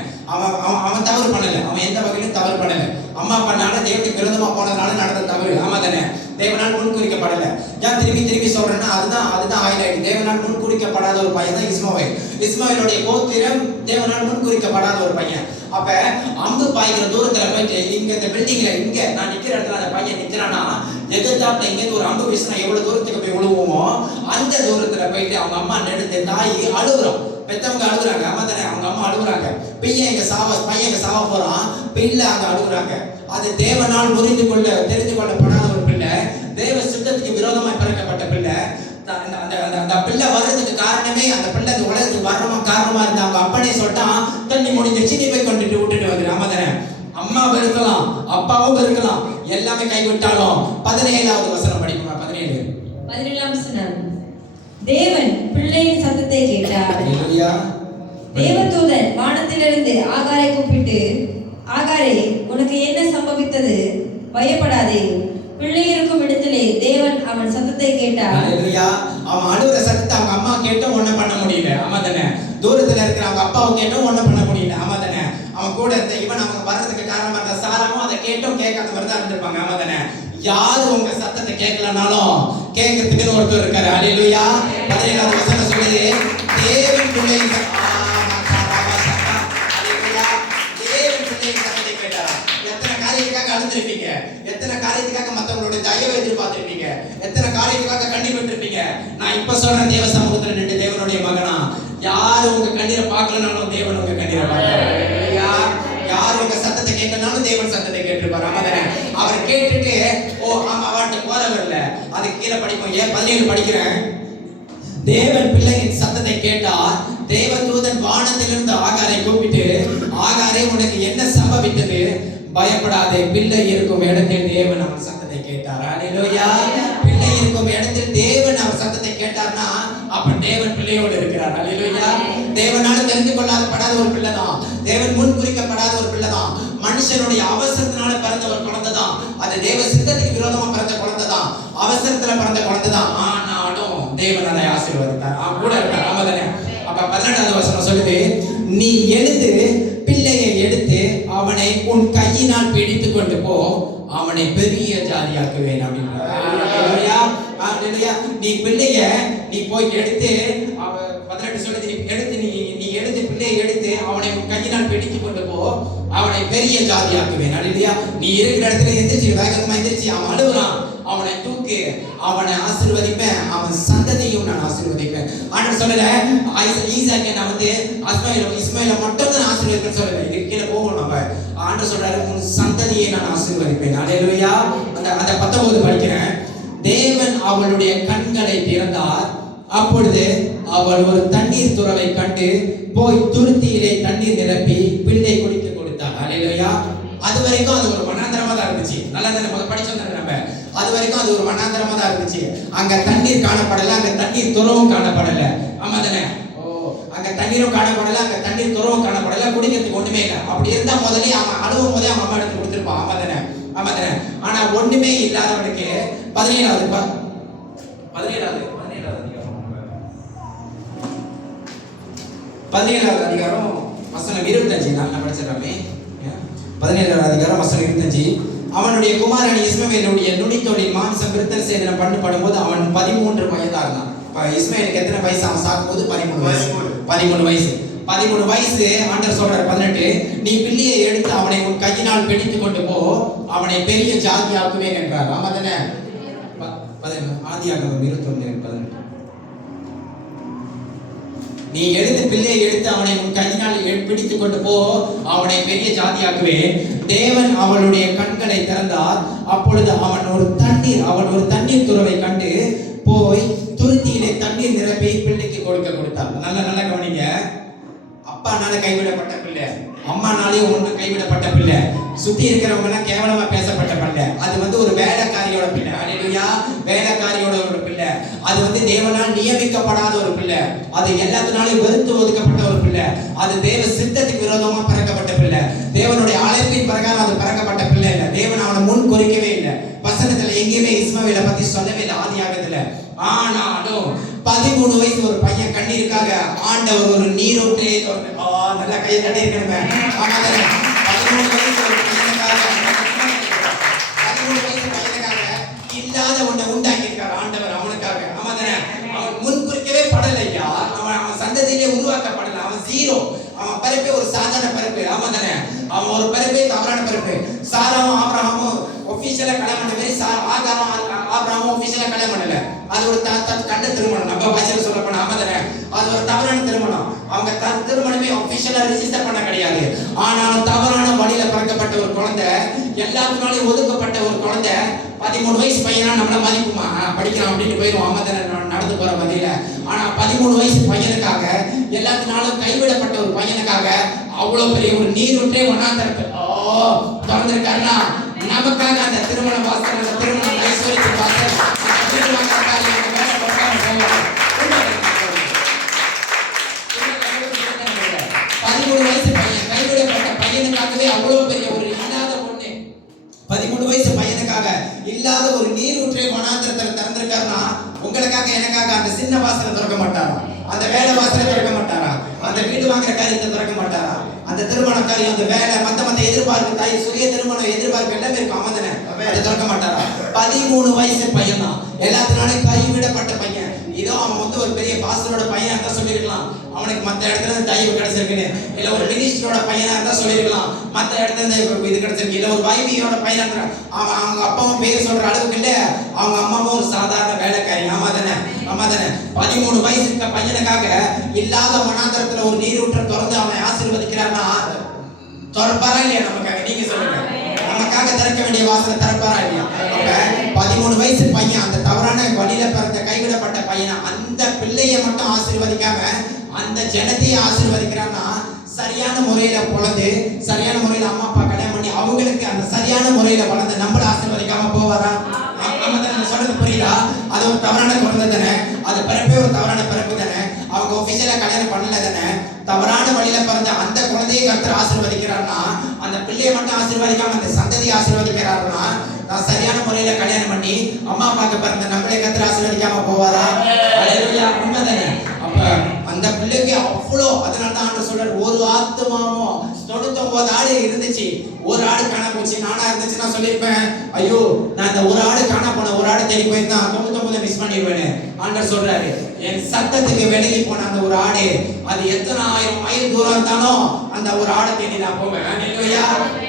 அவன் தவறு பண்ணல, அவன் எந்த வகையிலும் தவறு பண்ணல. அம்மா பண்ணால தேவனுக்கு விரோதமா போனதுனால நடந்த தவறு, ஆமாதானே? தேவனால் முன்குறிக்கப்படல. ஏன் திரும்பி சொல்றேன்னா அதுதான் ஆயிரம். தேவனால் முன்குறிக்கப்படாத ஒரு பையன் தான் இஸ்மாவேல். இஸ்மாவேலுடைய கோத்திரம் தேவனால் முன்குறிக்கப்படாத ஒரு பையன். அப்ப அம்பு பாய்கிற தூரத்துல போயிட்டு இங்க இந்த பில்டிங்ல இங்க நான் நிக்கிற இடத்துல அந்த பையன் நிக்கிறானா, எதிர்த்தாப்புல இங்க ஒரு அம்பு வீசினா எவ்வளவு தூரத்துக்கு போய் விழுவோமோ அந்த தூரத்துல போயிட்டு அவங்க அம்மா நெடுத்து தாய் அழுகுறோம். பெத்தவங்க அழுகுறாங்க, ஆமா தானே? அவங்க அம்மா அழுகுறாங்க. பையன் இங்க சாவ போறான், பிள்ளை அங்க அழுகுறாங்க. அது தேவனால் தெரிந்து கொள்ளப்படாத ஒரு பிள்ளை, தேவ சித்தத்துக்கு விரோதமாய் பிறக்கப்பட்ட பிள்ளை. அந்த பிள்ளை வர்றதுக்கு காரணமே, அந்த பிள்ளை அந்த உலகத்துக்கு வரணும் காரணமா இருந்தா அவங்க அப்பனே சொல்லிட்டான், தண்ணி முடிஞ்சிருச்சு, நீ போய் விட்டுட்டு வந்து. ஆமா தானே? அம்மாவும் இருக்கலாம், அப்பாவும் இருக்கலாம், எல்லாமே கைவிட்டாலும் 17வது வசனம் படிக்குமா? 17ஆம் வசனம். தேவன் பிள்ளையின் சத்தத்தை கேட்டார். ஹல்லேலூயா. தேவதூதன் வானத்திலிருந்து ஆகாரை கூப்பிட்டு, ஆகாரே, உனக்கு என்ன சம்பவித்தது? பயப்படாதே. பிள்ளை இருக்கும் இடத்திலே தேவன் அவன் சத்தத்தை கேட்டார். ஹல்லேலூயா. அவன் அழுகிற சத்தத்தை அவங்க அம்மா கேட்டும் ஒண்ணும் பண்ண முடியல, ஆமா தானே? தூரத்துல இருக்கிற அவங்க அப்பாவை கேட்டும் ஒண்ணும் பண்ண முடியல, ஆமா தானே? அவன் கூட இருந்த இவன் அவங்க வர்றதுக்கு காரணமா இருந்த சாராவும் அதை கேட்டும் கேட்காத மாதிரி தான் இருந்திருப்பாங்க, ஆமா தானே? யாரு உங்க சத்தத்தை கேட்கலனாலும் கேட்கறதுக்குன்னு ஒருத்தர் இருக்காரு. ஹல்லேலூயா. 17வது வசனம் சொல்லுது, தேவன் பிள்ளையின் சத்தத்தை கேட்டாரா? எத்தனை காரியத்துக்காக அழுந்திருப்பீங்க, எத்தனை காரியத்துக்காக மத்தவங்களுடைய தயவை எதிர்பார்த்திருப்பீங்க, எத்தனை காரியத்துக்காக கண்ணீர் விட்டுருப்பீங்க. நான் இப்ப சொல்றேன், தேவ சமூகத்துல நின்று தேவனுடைய மகனா, யாரு உங்க கண்ணீரை பார்க்கலனாலும் தேவன் உங்க கண்ணீரை பார்க்கிறார். யாரு உங்க சத்தத்தை கேட்கனாலும் தேவன் சத்தத்தை கேட்டிருப்பாரு, ஆமா தானே? அவர் கேட்டுட்டு அவன்கிட்ட போறவர்ல அது கீழே படிப்போம். 17 படிக்கிறேன். தேவன் பிள்ளையின் சத்தத்தை கேட்டார். தேவதூதன் வானத்திலிருந்து ஆகாரை கூப்பிட்டு, ஆகாரே, உனக்கு என்ன சம்பவித்தது? பயப்படாதே, பிள்ளை இருக்கும் இடத்தில் தேவன் அவன் சத்தத்தை கேட்டார். ஹல்லேலூயா. பிள்ளை இருக்கும் இடத்தில் தேவன் அவர் சத்தத்தை கேட்டார்னா அப்ப தேவன் பிள்ளையோடு இருக்கிறார். ஹல்லேலூயா. தேவனால தெரிந்து கொள்ளப்படாத ஒரு பிள்ளை தான், தேவன் முன் குறிக்கப்படாத ஒரு பிள்ளை தான், மனுஷனுடைய அவசரத்தினால பிறந்த ஒரு குழந்தை தான், அது தேவ சித்தத்துக்கு விரோதமா பிறந்த குழந்தை தான், அவசரத்துல பிறந்த குழந்தை தான். ஆனாலும் தேவன் அதை ஆசீர்வதித்தார், கூட இருக்கார், ஆமா தானே? அப்ப 18வது வசனம் சொல்லுது, நீ எழுந்து பிள்ளையை எடுத்து அவனை உன் கையினால் பிடித்து கொண்டு போ, அவனை பெரிய ஜாதியாக்குவேன் அப்படின்றார். நீ பிள்ளைய நீ போய் எடுத்து 18 சொல்லுது, நீ எடுத்து பிள்ளையை எடுத்து அவனை உன் கையினால் பிடித்து கொண்டு போ, அவனை பெரிய ஜாதியாக்குவேன். அல்லேலூயா. நீ இருக்கிற இடத்துல எந்திரிச்சு, வேகமா எந்திரிச்சு, அவன் அழுகுறான், அவனை தூக்கு, அவனை ஆசீர்வதிப்பேன், அவன் சந்ததியும் நான் ஆசீர்வதிப்பேன். ஆண்டவர் சொல்லல ஈசாக்கை நான் இஸ்மாயில மட்டும் தான் ஆசீர்வதிப்பேன்னு சொல்லல, இது கீழே போவோம் நம்ம. ஆண்டவர் சொல்றாரு, உன் சந்ததியை நான் ஆசீர்வதிப்பேன். அல்லேலூயா. அந்த 19 படிக்கிறேன். தேவன் அவளுடைய கண்களை திறந்தார். அப்பொழுது அவள் ஒரு தண்ணீர் துறவை கண்டு போய் துருத்தியிலே தண்ணீர் நிரப்பி பிள்ளை குடிக்க கொடுத்தார். ஹல்லேலூயா. அது வரைக்கும் அது ஒரு வனாந்தரமா தான் இருந்துச்சு. நல்லா தானே படிச்சோம் நம்ம. அது வரைக்கும் அது ஒரு வனாந்தரமா தான் இருந்துச்சு. அங்க தண்ணீர் காணப்படல, அங்க தண்ணீர் துறவும் காணப்படல, ஆமா தானே? அங்க தண்ணீரும் காணப்படல, அங்க தண்ணீர் துறவும் காணப்படல, குடிக்கிறதுக்கு ஒண்ணுமே இல்லை. அப்படி இருந்தா முதல்ல அவன் அழுவும் போதே அவன் அம்மா எடுத்து கொடுத்துருப்பான், ஆமா தானே? ஆமா தானே? ஆனா ஒண்ணுமே இல்லாதவனுக்கு 17வது அதிகாரம் வசனம் 25 நான் படிச்சிடறேன். 17வது அதிகாரம் வசனம் 25. அவனுடைய குமாரன் இஸ்மவேலுடைய நுனித்தோலின் மாம்சம் விருத்தல் சேதனம் பண்ணப்படும்போது அவன் 13 வயதா இருந்தான். இஸ்மவேலுக்கு எத்தனை வயசு? அவன் சாகும்போது 13 வயசு. 13 வயசு. ஆண்டவர் சொல்றார் 18, நீ பிள்ளையை எடுத்து அவனை உன் கையினால் பிடித்து கொண்டு போ, அவனை பெரிய ஜாதியாக்குவேன் என்றார். ஆமா தானே? ஆதியாகமம் 21:18. நீ எடுத்து பிள்ளையை எடுத்து அவனை உன் கையினால் பிடித்து கொண்டு போ, அவனை பெரிய ஜாதியாக்குவேன். தேவன் அவளுடைய கண்களை திறந்தார். அப்பொழுது அவள் ஒரு தண்ணீர் துறவை கண்டு போய் துருத்தியிலே தண்ணீர் நிரப்பி பிள்ளைக்கு கொடுத்தார். நல்ல கவனிங்க. அப்ப அப்பானால கைவிடப்பட்ட பிள்ளை, அம்மானாலேயும் ஒண்ணு கைவிடப்பட்ட பிள்ளை, சுத்தி இருக்கிறவங்க எல்லாம் கேவலமா பேசப்பட்ட பிள்ளை. அது வந்து ஒரு வேலைக்காரியோட பிள்ளை. ஹல்லேலூயா. வேலைக்காரியோட ஒரு பிள்ளை. அது வந்து தேவனால் நியமிக்கப்படாத ஒரு பிள்ளை. அது எல்லாத்தினாலும் வெறுத்து ஒதுக்கப்பட்ட ஒரு பிள்ளை. அது தேவ சித்தத்துக்கு விரோதமா பிறக்கப்பட்ட பிள்ளை. தேவனுடைய அழைப்பின் பிரகாரம் அது பிறக்கப்பட்ட பிள்ளை இல்லை. தேவன் அவனை முன் குறிக்கவே இல்லை. வசனத்துல எங்கேயுமே இஸ்மவேலை பத்தி சொல்லவே இல்லை ஆதியாகத்துல. ஆனாலும் 13 வயசு ஒரு பையன் கண்ணீருக்காக ஆண்டவர் ஒரு நீரோட்டே நல்லா கையை தட்டி இருக்கணுமே. 13 வயசு ஒரு பையனுக்காக, 13 வயசு பையனுக்காக இல்லாத ஒன்றை உண்டாக்கி இருக்கார் ஆண்டவர் அவனுக்காக. அவன் முன் குறிக்கவே படலையா. அவன் சந்ததியிலே உருவாக்கப்படல. அவன் ஜீரோ. அவன் பிறப்பே ஒரு சாதாரண பிறப்பு. அவன் ஒரு பிறப்பே தவறான பிறப்பு. சாராவும் ஆபிரகாமும் ஒபிஷியலா கல்யாணம் பண்ண மாதிரி ஆகாரம் ஆபிரகாமும் ஒபிஷியலா கல்யாணம் பண்ணல. அது ஒரு கண்ட திருமணம். நம்ம பாஷையில சொல்ல போனா அது ஒரு தவறான திருமணம். அவங்க திருமணமே ஒபிஷியலா ரெஜிஸ்டர் பண்ண கிடையாது. ஆனாலும் தவறான வழியில பிறக்கப்பட்ட ஒரு குழந்தை, எல்லாத்துனாலையும் ஒதுக்கப்பட்ட ஒரு குழந்தை, 13 வயசு பையனா நம்மள மதிப்புமா படிக்கிறான் அப்படின்னு போயிடும் நடந்து போற வழியில. ஆனா 13 வயசு பையனுக்காக, எல்லாத்தினாலும் கைவிடப்பட்ட ஒரு பையனுக்காக அவ்வளவு பெரிய ஒரு நீரூற்றே வனாந்தரத்தில் திறந்திருக்காருன்னா நமக்காக அந்த திருமண வாசல், அந்த திருமண ஐஸ்வர்யத்தின் வாசல், 13 வயசு பையன், கைவிடப்பட்ட பையனுக்காகவே அவ்வளவு பெரிய ஒரு இல்லாத பொண்ணு, 13 வயசு பையனுக்காக இல்லாத ஒரு நீரூற்றை வனாந்தரத்தில் திறந்திருக்காருன்னா உங்களுக்காக எனக்காக அந்த சின்ன வாசலை திறக்க மாட்டாரா? அந்த வேலை வாசலை திறக்க மாட்டாரா? அந்த வீடு வாங்குற காரியத்தை திறக்க மாட்டாரா? அந்த திருமண காரியம், அந்த வேலை, மத்த எதிர்பார்ப்பு, தாய் சுய திருமணம் எதிர்பார்ப்பு எல்லாமே இருக்கும். அவன் அதை திறக்க மாட்டாரா? 13 வயசு பையன் தான், எல்லாத்தினாலும் கைவிடப்பட்ட பையன். இதோ அவன் வந்து ஒரு பெரிய பாஸ்டரோட பையனா இருந்தா சொல்லிருக்கலாம், அவனுக்கு மத்த இடத்துல இருந்து தயவு கிடைச்சிருக்குன்னு. இல்ல ஒரு மினிஸ்டரோட பையனா இருந்தா சொல்லிருக்கலாம், மத்த இடத்துல இருந்து இது கிடைச்சிருக்கு. இல்ல ஒரு வைபியோட பையனா இருந்தா அவங்க அப்பாவும் பேர் சொல்ற அளவுக்கு இல்ல, அவங்க அம்மாவும் ஒரு சாதாரண வேலைக்காரி. ஆமா தானே? 13 வயசு பையனுக்காக இல்லாத வனாந்தரத்துல ஒரு நீரூற்றை திறந்து அவனை ஆசீர்வதிக்கிறார்னா திறப்பாரா இல்லையா? நமக்காக நீங்க சொல்லுங்க. நமக்காக திறக்க வேண்டிய வாசலை திறப்பாரா இல்லையா? அப்ப 13 வயசு பையன், அந்த தவறான வழியில பிறந்த கைவிடப்பட்ட பையனை, அந்த பிள்ளைய மட்டும் ஆசீர்வதிக்காம அந்த ஜனத்தையே ஆசீர்வதிக்கிறான்னா சரியான முறையில பொழந்து, சரியான முறையில அம்மா அப்பா கல்யாணம் பண்ணி அவங்களுக்கு அந்த சரியான முறையில வளர்ந்து நம்மள ஆசீர்வதிக்காம போவாரா? சொல்றது புரியுதா? அது ஒரு தவறான குழந்தை தானே, அது பிறப்பே ஒரு தவறான பிறப்பு தானே. அவங்க ஒபிஷியலா கல்யாணம் பண்ணல தானே. தவறான வழியில பிறந்த அந்த குழந்தையை கர்த்தர் ஆசீர்வதிக்கிறார்னா, அந்த பிள்ளையை மட்டும் ஆசீர்வதிக்காம அந்த சந்ததியை ஆசீர்வதிக்கிறார்னா, நான் சரியான முறையில கல்யாணம் பண்ணி அம்மா அப்பாக்கு பிறந்த நம்மளே கர்த்தர் ஆசீர்வதிக்காம போவாரா? ஹல்லேலூயா. உண்மைதானே? அப்ப அந்த பிள்ளைக்கு அவ்வளோ, அதனாலதான் ஆண்டவர் சொல்றாரு, ஒரு ஆத்துமாவும் 99 ஆடு இருந்துச்சு, ஒரு ஆடு காண போச்சு. நானா இருந்துச்சுன்னா சொல்லியிருப்பேன், ஐயோ நான் இந்த ஒரு ஆடு காண போன, ஒரு ஆடு தேடி போயிருந்தா 99 மிஸ் பண்ணிடுவேன்னு. ஆண்டவர் சொல்றாரு, என் சத்தத்துக்கு விலகி போன அந்த ஒரு ஆடு, அது எத்தனை 1000 மைல் தூரம் இருந்தாலும் அந்த ஒரு ஆடை தேடி நான் போவேன். ஹல்லேலூயா.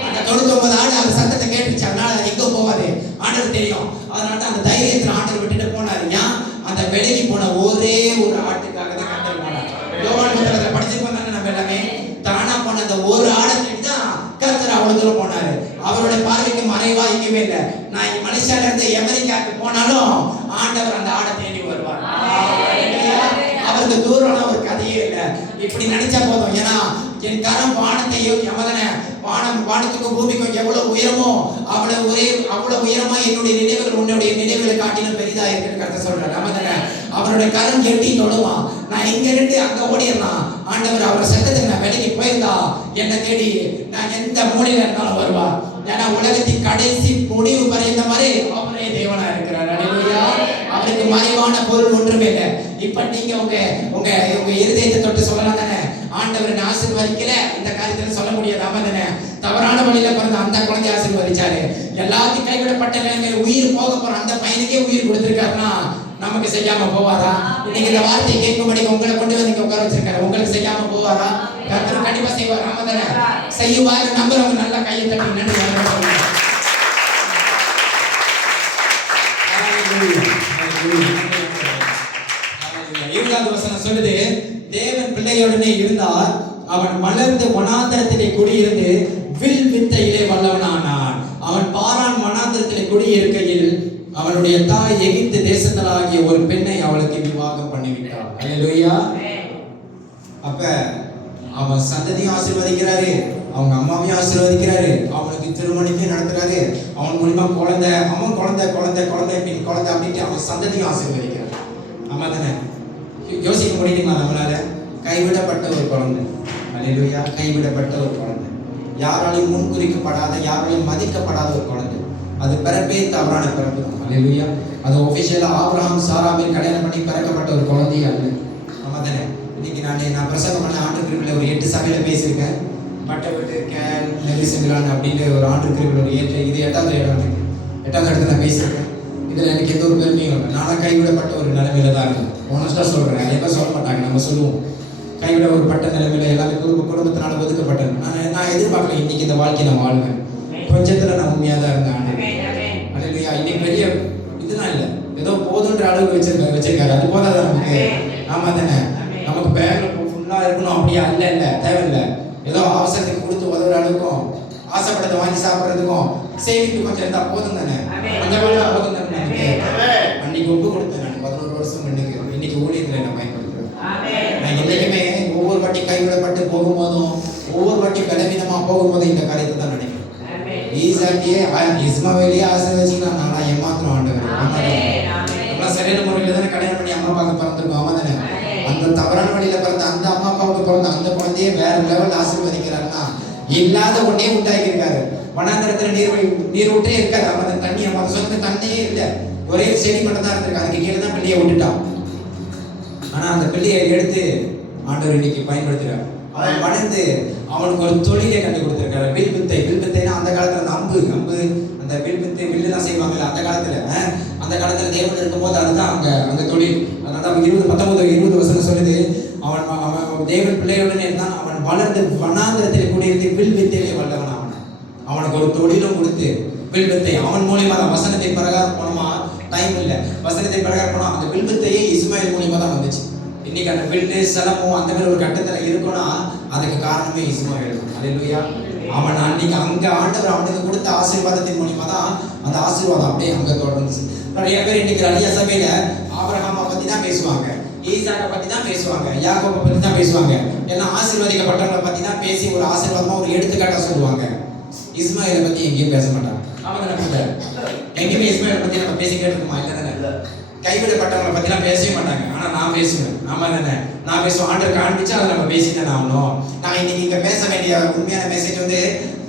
அந்த 99 ஆடு அந்த சத்தத்தை கேட்டுச்சு, அதனால அது எங்க போவாது ஆண்டவர் தெரியும். அதனால தான் அந்த தைரியத்துல ஆண்டவர் விட்டுட்டு போனாரு. ஏன்? அந்த விலகி போன ஒரே ஒரு ஆட்டுக்காக தான் கர்த்தர் போனார். யோவான் புத்தகத்துல படிச்சிருக்கோம் தானே நம்ம எல்லாமே. தானா போன அந்த ஒரு ஆடை தேடி தான் கர்த்தர் அவ்வளவு தூரம் போனாரு. அவருடைய பார்வைக்கு மறைவா எங்கேயுமே இல்லை. நான் மலேசியால இருந்து அமெரிக்காவுக்கு போனாலும் ஆண்டவர் அந்த ஆடை தேடி வருவார். அவருக்கு தூரம்னா ஒரு கதையே இல்லை. இப்படி நினைச்சா போதும். ஏன்னா என் கரம் வானத்தையும் வானத்துக்கும் பூமிக்கும் எவ்வளவு உயரமோ அவ்வளவு உயரமா என்னுடைய நினைவுகள் உன்னுடைய நினைவுகளை காட்டிலும் பெரிதா இருக்குன்னு கர்த்தர் சொல்றாரு. அவருடைய கரம் எட்டி தொடுவான். நான் இங்க இருந்து அங்க ஓடிடலாம். ஆண்டவர் அவர் சத்தத்துக்கு நான் விலகி போயிருந்தா என்னை தேடி நான் எந்த மூலையில இருந்தாலும் வருவா. ஏன்னா உலகத்தின் கடைசி முடிவு பறைந்த மாதிரி அவரே தேவனா இருக்கிறார். ஹல்லேலூயா. அவருக்கு மறைவான பொருள் ஒன்றுமே இல்லை. இப்ப நீங்க உங்க உங்க உங்க இருதயத்தை தொட்டு சொல்லலாம் தானே, ஆண்டவர் ஆசீர்வதிக்கல இந்த காரியத்துல சொல்ல முடியாது. அவன் தானே தவறான வழியில பிறந்த அந்த குழந்தைய ஆசீர்வதிச்சாரு. எல்லாத்தையும் கைவிடப்பட்ட நிலைமையில உயிர் போக போற அந்த பையனுக்கே உயிர் கொடுத்திருக்காருன்னா நமக்கு செய்யாம போவாரா? இன்னைக்கு இந்த வார்த்தையை கேட்கும்படி உங்களை கொண்டு வந்து உட்கார வச்சிருக்காரு. உங்களுக்கு செய்யாம போவாரா? கர்த்தர் கண்டிப்பா செய்வார். ஆமா தானே? செய்வாரு. நம்புறவங்க நல்லா கையை தட்டி நன்றி. 20வது வசனம் சொல்லுது, தேவன் பிள்ளையுடனே இருந்தார், அவன் மலர்ந்து வனாந்தரத்திலே குடியிருந்து வில் வித்தையிலே வல்லவனானான். அவன் பாரான் வனாந்தரத்திலே குடியிருக்கையில் அவனுடைய தாய் எகிப்து தேசத்தலாகிய ஒரு பெண்ணை அவளுக்கு விவாகம் பண்ணிவிட்டார். ஹல்லேலூயா. அப்ப அவன் அவன் சந்ததியும் ஆசீர்வதிக்கிறாரு, அவங்க அம்மாவையும் ஆசீர்வதிக்கிறாரு, அவனுக்கு திருமணத்தையும் நடத்துறாரு, அவன் மூலியமா குழந்தை, அவன் குழந்தை குழந்தை குழந்தை குழந்தை அப்படின்ட்டு அவன் சந்ததியும் ஆசீர்வதிக்கிறார். ஆமா தானே? யோசிக்க முடியுமா நம்மளால? கைவிடப்பட்ட ஒரு குழந்தை, அல்லேலூயா, கைவிடப்பட்ட ஒரு குழந்தை, யாராலையும் முன்குறிக்கப்படாத, யாராலையும் மதிக்கப்படாத ஒரு குழந்தை. அது பிறப்பே தவறான பிறப்பு தான். அல்லேலூயா. அது ஒபிஷியலா ஆபிரகாம் சாராவை கல்யாணம் பண்ணி பிறக்கப்பட்ட ஒரு குழந்தையே அல்ல. ஆமா தானே? இன்னைக்கு நான் பிரசங்கம் பண்ண ஆண்டு கிருபில ஒரு 8 சபையில பேசியிருக்கேன். பட்டப்பட்டு கேன் நெல்லிசங்கிலான் அப்படின்னு ஒரு ஆண்டு கிருபில ஒரு இது 8வது இடம் இருக்கு. 8வது இடத்துல நான் பேசியிருக்கேன். இதுல எனக்கு எந்த ஒரு பெருமையும் இல்லை. நானும் கைவிடப்பட்ட ஒரு நிலைமையில தான் இருக்கேன். ஓனஸ்டா சொல்றேன். எல்லாம் சொல்ல மாட்டாங்க, நம்ம சொல்லுவோம். கைவிட ஒரு பட்ட நிலைமையில எல்லாரும் குடும்பத்தினால ஒதுக்கப்பட்டேன். நான் எதிர்பார்க்கல இன்னைக்கு இந்த வாழ்க்கையை நான் வாழ்வேன். கொஞ்சத்துல நான் உண்மையா தான் இருந்தேன். அல்லேலூயா. இன்னைக்கு பெரிய இதுதான் இல்லை, ஏதோ போதுன்ற அளவுக்கு வச்சிருக்காரு. அது போதாதான் நமக்கு. ஆமா தானே? நமக்கு பேங்க்ல ஃபுல்லா இருக்கணும் அப்படியா? இல்ல தேவையில்லை. ஏதோ அவசரத்துக்கு கொடுத்து உதவுற அளவுக்கும், ஆசைப்படத்தை வாங்கி சாப்பிட்றதுக்கும் சேவிக்கு கொஞ்சம் இருந்தா போதும் தானே? கொஞ்சம் போதும் தானே? அன்னைக்கு ஒப்பு கொடுத்தேன் நான் 11 வருஷம் இன்னைக்கு ஊழியத்துல நான் பயன்படுத்துறேன். நான் என்னைக்குமே ஒவ்வொரு வாட்டி கைவிடப்பட்டு போகும்போதும், ஒவ்வொரு வாட்டி பலவீனமா போகும்போதும் இந்த காரியத்தை தான் நினைக்கிறேன். ஈசாக்கியே இஸ்மாவேலியே ஆசீர்வதிச்சுக்கலாம், நானா ஏமாத்திரம் ஆண்டவர். நம்மளாம் சரியான முறையில் தானே கல்யாணம் பண்ணி அம்மா அப்பாவுக்கு பிறந்திருக்கோம். ஆமா தானே? அந்த தவறான வழியில பிறந்த அந்த அம்மா அப்பாவுக்கு பிறந்த அந்த குழந்தையே வேற லெவல் ஆசீர்வதிக்கிறாருன்னா, இல்லாத ஒன்னே உண்டாக்கியிருக்காரு. வனாந்தரத்துல நீர் விட்டே இருக்காது. அவன் தண்ணி, அவன் சொந்த தண்ணியே இல்லை, ஒரே செடி மட்டும் தான் இருந்திருக்கு. அதுக்கு கீழே தான் பிள்ளையை விட்டுட்டான். ஆனா அந்த பிள்ளையை எடுத்து ஆண்டவர் இன்னைக்கு பயன்படுத்துறாரு. அவன் வளர்ந்து அவனுக்கு ஒரு தொழிலை கண்டு கொடுத்திருக்காரு. வில்வித்தைனா அந்த காலத்துல அந்த அம்பு அந்த வில்லுலாம் செய்வாங்கல்ல அந்த காலத்துல தேவன் இருக்கும்போது அதுதான் அந்த தொழில். அதனால 19-20 வசனம் சொல்லுது, அவன் தேவன் பிள்ளையுடனே இருந்தான். அவன் வளர்ந்து வனாந்திரத்தில் கூடியிருந்து வில்வித்தையிலே வல்லவன். அவனுக்கு ஒரு தொழிலும் கொடுத்து வில்வித்தை அவன் மூலியமா தான். வசனத்தின் பிரகாரம் போனோமா? டைம் இல்லை. வசனத்தின் பிரகாரம் போனோம். அந்த வில்வித்தையே இஸ்மாயில் மூலியமா தான் வந்துச்சு. இன்னைக்கு அந்த வில்லு சலமும் அந்த மாதிரி ஒரு கட்டத்துல இருக்குன்னா அதுக்கு காரணமே இஸ்மாயில். அல்லேலூயா. அவன் அன்னைக்கு அங்க ஆண்டவர் அவனுக்கு கொடுத்த ஆசீர்வாதத்தின் மூலியமா தான் அந்த ஆசீர்வாதம் அப்படியே அங்க தொடர்ந்துச்சு. நிறைய பேர் இன்னைக்கு நிறைய சபையில ஆபிரகாமை பத்தி தான் பேசுவாங்க, ஈசாக்கை பத்தி தான் பேசுவாங்க, யாக்கோபை பத்தி தான் பேசுவாங்க. ஏன்னா ஆசீர்வதிக்கப்பட்டவங்களை பத்தி தான் பேசி ஒரு ஆசீர்வாதமா ஒரு எடுத்துக்காட்டா சொல்லுவாங்க. இஸ்மாயிலை பத்தி எங்கேயும் பேச மாட்டாங்க. எங்கேயுமே இஸ்மாயிலை பத்தி நம்ம பேசிக்கிட்டே இருக்குமா? இல்லை தானே? கைவிடப்பட்டவங்களை பத்திலாம் பேசவே மாட்டாங்க. ஆனா நான் பேசுவேன். ஆமா தானே? நான் பேசுவேன். ஆண்டவர் காண்பிச்சா அதை நம்ம பேசிதான் ஆகணும். நான் இன்னைக்கு இங்க பேச வேண்டிய உண்மையான மெசேஜ் வந்து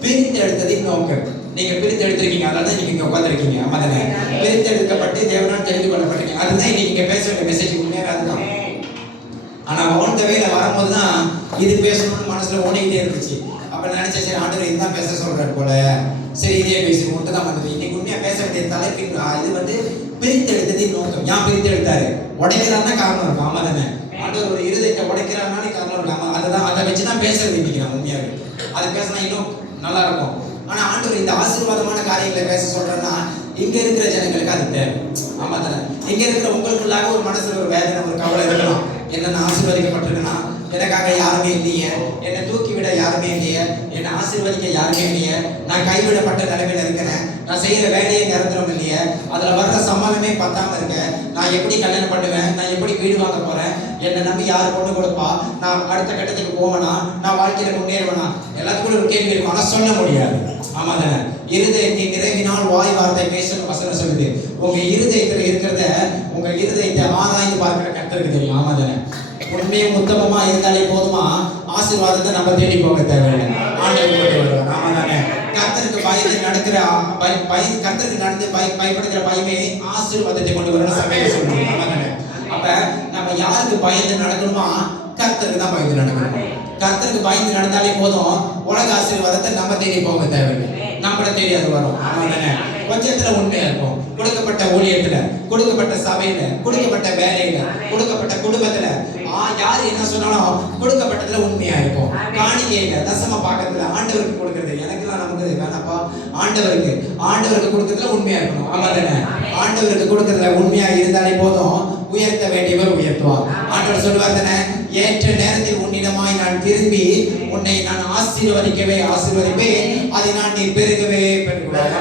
பிரித்து எடுத்ததின் நோக்கம். நீங்க பிரித்து எடுத்திருக்கீங்க, அதனால தான் நீங்க இங்க உட்காந்துருக்கீங்க. ஆமா தானே? பிரித்து எடுக்கப்பட்டு தேவனால் தெரிந்து கொள்ளப்பட்டிருக்கீங்க. அதுதான் இன்னைக்கு இங்க பேச வேண்டிய மெசேஜ். உண்மையாக அதுதான். ஆனா ஆன் த வேல வரும்போதுதான் இது பேசணும்னு மனசுல ஓடிக்கிட்டே இருந்துச்சு. அப்ப நினைச்சேன், சரி ஆண்டவர் இதுதான் பேச சொல்றாரு போல, சரி இதே பேசி மட்டும் தான் வந்தது. இன்னைக்கு உண்மையா பேச வேண்டிய தலைப்பின் இது வந்து பிரித்து எடுத்ததின் நோக்கம். ஏன் பிரித்து எடுத்தாரு? உடைக்கிறாருன்னா காரணம் இருக்கும். ஆமா தானே? ஆண்டவர் ஒரு இருதயத்தை உடைக்கிறாருனாலே காரணம் இருக்கும். அதுதான், அதை வச்சுதான் பேசுறது இன்னைக்கு நான் உண்மையாவே. அதை பேசினா இன்னும் நல்லா இருக்கும். ஆனா ஆண்டவர் இந்த ஆசீர்வாதமான காரியங்களை பேச சொல்றேன்னா இங்க இருக்கிற ஜனங்களுக்கு அது தேவை. ஆமா தானே? இங்க இருக்கிற உங்களுக்குள்ளாக ஒரு மனசுல ஒரு வேதனை, ஒரு கவலை இருக்கலாம். என்ன நான் ஆசீர்வதிக்கப்பட்டிருக்கேன்னா எனக்காக யாருமே இல்லையே, என்னை தூக்கி விட யாருமே இல்லையே, என்னை ஆசீர்வதிக்க யாருமே இல்லையே, நான் கைவிடப்பட்ட நிலைமையில இருக்கிறேன், நான் செய்யற வேலையை நிரந்தரம் இல்லையே, அதுல வர்ற சம்பளமே பத்தாம இருக்கேன், நான் எப்படி கல்யாணம் பண்ணுவேன், நான் எப்படி வீடு வாங்க போறேன், என்னை நம்பி யார் பொண்ணு கொடுப்பா, நான் அடுத்த கட்டத்துக்கு போவேனா, நான் வாழ்க்கையில முன்னேறுவேனா, எல்லாத்துக்கும் ஒரு கேள்வி இருக்கும். ஆனா சொல்ல முடியாது. ஆமா தானே? இருதயத்தை நிறைவினால் வாய் வார்த்தை பேசணும் வசனம் சொல்லுது. உங்க இருதயத்துல இருக்கிறத, உங்க இருதயத்தை ஆராய்ந்து பார்க்கிற கர்த்தருக்கு தெரியும். ஆமா தானே? உண்மையும் உத்தமமா இருந்தாலே போதுமா, ஆசீர்வாதத்தை நம்ம தேடி போக தேவையில்லை. ஆண்டவர் கொண்டு வருவார். ஆமா தானே? கர்த்தருக்கு பயந்து நடக்கிற கர்த்தருக்கு நடந்து பயப்படுகிற பயமே ஆசீர்வாதத்தை கொண்டு வரணும் சபையில சொல்லுவாங்க. ஆமா தானே? அப்ப நம்ம யாருக்கு பயந்து நடக்கணுமா? கர்த்தருக்கு தான் பயந்து நடக்கணும். கர்த்தருக்கு பயந்து நடந்தாலே போதும், உலக ஆசீர்வாதத்தை நம்ம தேடி போக தேவையில்லை, நம்மள தேடி அது வரும். ஆமா தானே? கொஞ்சத்துல உண்மையா இருக்கும். கொடுக்கப்பட்ட ஊழியத்துல, கொடுக்கப்பட்ட சபையில, கொடுக்கப்பட்ட வேலையில, கொடுக்கப்பட்ட குடும்பத்துல, யாரு என்ன சொன்னாலும் கொடுக்கப்பட்டதுல உண்மையா இருக்கும். காணிக்கையில, தசம பாக்கத்துல, ஆண்டவருக்கு கொடுக்கறது எனக்குலாம் நமக்கு வேணாப்பா, ஆண்டவருக்கு கொடுக்கறதுல உண்மையா இருக்கணும். ஆமா தானே? ஆண்டவருக்கு கொடுக்கறதுல உண்மையா இருந்தாலே போதும், உயர்த்த வேண்டியவர் உயர்த்துவார். ஆண்டவர் சொல்லுவார் தானே, ஏற்ற நேரத்தில் உன்னிடமாய் நான் திரும்பி உன்னை நான் ஆசீர்வதிப்பேன், அதை நான் நீ பெருகவே பெருகுவார்.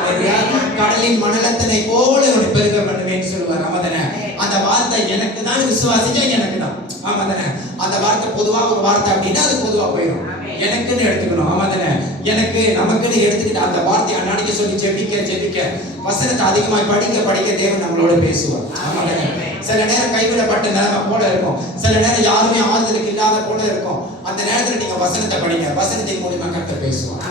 கடலின் மணலத்தனை போல உன்னை பெருக பண்ணுவேன்னு சொல்லுவார். ஆமா தானே? அந்த வார்த்தை எனக்கு தான், விசுவாசிச்சா எனக்கு தான். ஆமா தானே? அந்த வார்த்தை பொதுவாக ஒரு வார்த்தை அப்படின்னா அது பொதுவா போயிடும். எனக்குன்னு எடுத்துக்கணும். ஆமா தானே? எனக்கு நமக்குன்னு எடுத்துக்கிட்டு அந்த வார்த்தையை அன்னாடிக்கு சொல்லி ஜெபிக்க வசனத்தை அதிகமாக படிக்க தேவன் நம்மளோட பேசுவார். ஆமா தானே? சில நேரம் கைவிடப்பட்ட நிலைமை போல இருக்கும், சில நேரம் யாருமே ஆறுதலுக்கு இல்லாத போல இருக்கும். அந்த நேரத்துல நீங்க வசனத்தை படிங்க, வசனத்தின் மூலமா கர்த்தர் பேசுவார்.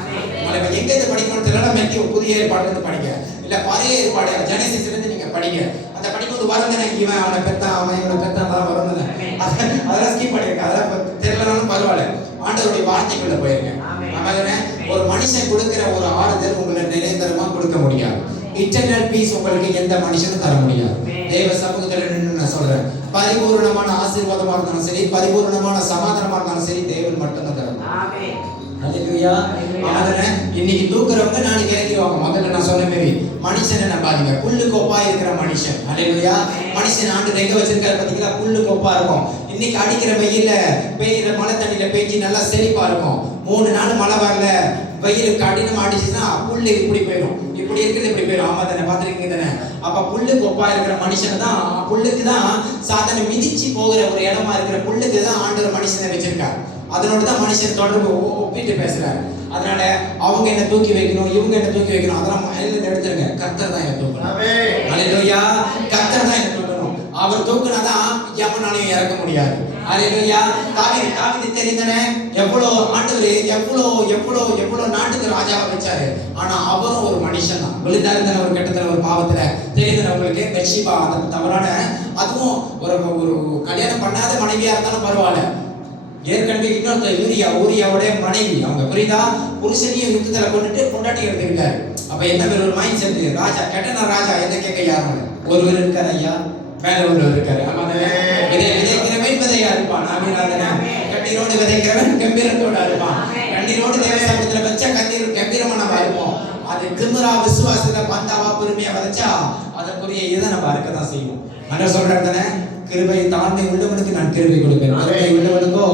எங்க இருந்து படிக்கணும் தெரியல, மெட்டி புதிய ஏற்பாடுல இருந்து படிங்க, இல்ல பழைய ஏற்பாடு ஜெனசிஸ்ல இருந்து நீங்க படிங்க. அந்த படிக்கும்போது வரந்தன இவன் அவனை பெத்தான், அவன் இவனை பெத்தான், அதெல்லாம் வரந்தன அதெல்லாம் ஸ்கிப் பண்ணிருக்க, அதெல்லாம் தெரியலனாலும் பரவாயில்ல, ஆண்டவருடைய வார்த்தைக்குள்ள போயிருங்க. ஒரு மனுஷன் கொடுக்கிற ஒரு ஆறுதல் உங்களை நிரந்தரமா கொடுக்க முடியாது. இன்டர்னல் பீஸ் உங்களுக்கு எந்த மனுஷனும் தர முடியாது. தேவ சமூகத்துல நின்று நான் சொல்றேன், பரிபூர்ணமான ஆசீர்வாதமா இருந்தாலும் சரி, பரிபூர்ணமான சமாதானமா இருந்தாலும் சரி, தேவன் மட்டும்தான் தரும். ஹல்லேலூயா. இன்னைக்கு தூக்குறவங்க நாளைக்கு இறங்கிடுவாங்க. முதல்ல நான் சொன்ன மாதிரி மனுஷனை நம்பாதீங்க, புல்லு கோப்பா இருக்கிற மனுஷன். ஹல்லேலூயா. மனுஷன் ஆண்டு ரெங்க வச்சிருக்காரு பாத்தீங்களா, புல்லு கோப்பா இருக்கும். இன்னைக்கு அடிக்கிற வெயில பெய்யுற மழை தண்ணியில பெய்ஞ்சி நல்லா செழிப்பா இருக்கும். 3 நாள் மழை வரல, வெயில் கடினமா அடிச்சுன்னா புல்லு இப்படி போயிடும், இப்படி இருக்குது இப்படி போயிடும். ஆமா தானே? பார்த்துருக்கீங்க தானே? அப்ப புல்லு கொப்பா இருக்கிற மனுஷனை தான், புல்லுக்கு தான் சாதாரண மிதிச்சு போகிற ஒரு இடமா இருக்கிற புல்லுக்கு தான் ஆண்டவர் மனுஷனை வச்சிருக்காரு. அதனோட தான் மனுஷன் தொடர்பு ஒப்பிட்டு பேசுறாரு. அதனால அவங்க என்ன தூக்கி வைக்கணும், இவங்க என்ன தூக்கி வைக்கணும், அதெல்லாம் மயிலிருந்து எடுத்துருங்க. கர்த்தர் தான் என்ன தூக்கணும். ஹல்லேலூயா. கர்த்தர் தான் என்ன தூக்கணும். அவர் தூக்குனாதான் எவனாலையும் இறக்க முடியாது. ஹல்லேலூயா. தாவீது தெரிந்தனே, எவ்வளவு ஆண்டவர் எவ்வளவு நாட்டுக்கு ராஜாவை வச்சாரு. ஆனா அவரும் ஒரு மனுஷன் தான். விழுந்தாருந்தான ஒரு கட்டத்துல ஒரு பாவத்துல தெரிந்தவங்களுக்கு பெட்ஷிபா அந்த தவறான, அதுவும் ஒரு கல்யாணம் பண்ணாத மனைவியா இருந்தாலும் பரவாயில்ல, ஏற்கனவே இன்னொருத்தர் ஊரியாவுடைய மனைவி அவங்க, புரியுதா? புருஷனையும் யுத்தத்துல கொண்டுட்டு கொண்டாட்டி எடுத்துக்கிட்டாரு. அப்ப என்ன பேர் ஒரு மைண்ட் செட், ராஜா கெட்டனா ராஜா என்ன கேட்க யாரும் ஒருவர் இருக்காரு, ஐயா மேல ஒருவர் இருக்காரு. ஆமா தானே? விதைக்கிறவன் விதையா இருப்பான். கண்ணீரோடு விதைக்கிறவன் கம்பீரத்தோட இருப்பான். கண்ணீரோடு தேவ சமூகத்துல வச்சா கண்ணீர் கம்பீரமா நம்ம இருப்போம். அது திமிரா விசுவாசத்துல பந்தாவா பெருமையா விதைச்சா அதற்குரிய இதை நம்ம அறுக்கதான் செய்வோம். அண்ணா சொல்றாரு தானே, கிருபை தாழ்மை உள்ளவனுக்கு நான் கிருபை கொடுப்பேன், கிருபை உள்ளவனுக்கோ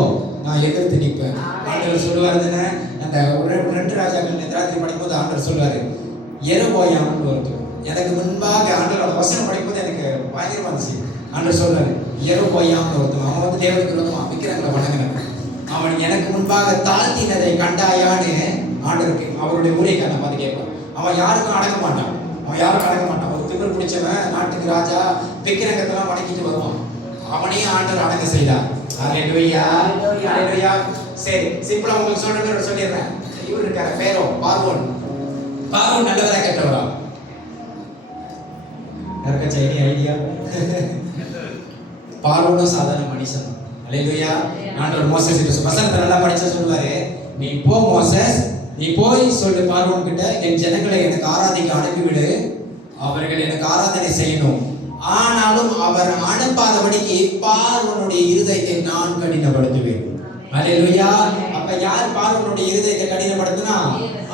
நான் எதிர்த்து நிற்பேன். ஆண்டவர் சொல்லுவாரு தானே, அந்த 2 ராஜாக்கள் நேராத்திரி படிக்கும்போது ஆண்டவர் சொல்றாரு, எரோபோயாம்னு ஒருத்தர் எனக்கு முன்பாக, ஆண்டவரோட வசனம் படிக்கும்போது எனக்கு பயங்கரமா இருந்துச்சு. ஆண்டவர் சொல்றாரு, எரோபோயாம்னு ஒருத்தன், அவன் வந்து தேவனுக்கு விரோதமா விக்கிரங்களை வணங்கினான். அவன் எனக்கு முன்பாக தாழ்த்தினதை கண்டாயான்னு ஆண்டவருக்கு அவருடைய ஊழியக்காரனை பார்த்து கேட்பான். அவன் யாருக்கும் அடங்க மாட்டான், ஒரு திமிர் பிடிச்சவன் நாட்டுக்கு ராஜா விக்கிரகத்தெல்லாம் வணங்கிட்டு வருவான். அவனே ஆண்டவர் அடங்க செய்தார். ஹல்லேலூயா. ஹல்லேலூயா. சரி, சிம்பிளா உங்களுக்கு சொல்லிடுறேன். இவர் இருக்காரு பேரோ, பார்வோன் நல்லவரா கெட்டவரா? யாருக்காச்சும் ஐடியா? பார்வோனும் சாதாரண மனுஷன். ஹல்லேலூயா. ஆண்டவர் மோசேஸ் வசனத்தை நல்லா படிச்சா சொல்லுவாரு, நீ போ மோசேஸ், நீ போய் சொல்லு பார்வோன் கிட்ட, என் ஜனங்களை எனக்கு ஆராதிக்க அனுப்பிவிடு, அவர்கள் எனக்கு ஆராதனை செய்யணும். ஆனாலும் அவர் அனுப்பாதபடிக்கு பார்வோனுடைய இருதயத்தை நான் கடினப்படுத்துவேன். ஹல்லேலூயா. அப்ப யார் பார்வோனுடைய இருதயத்தை கடினப்படுத்தினா?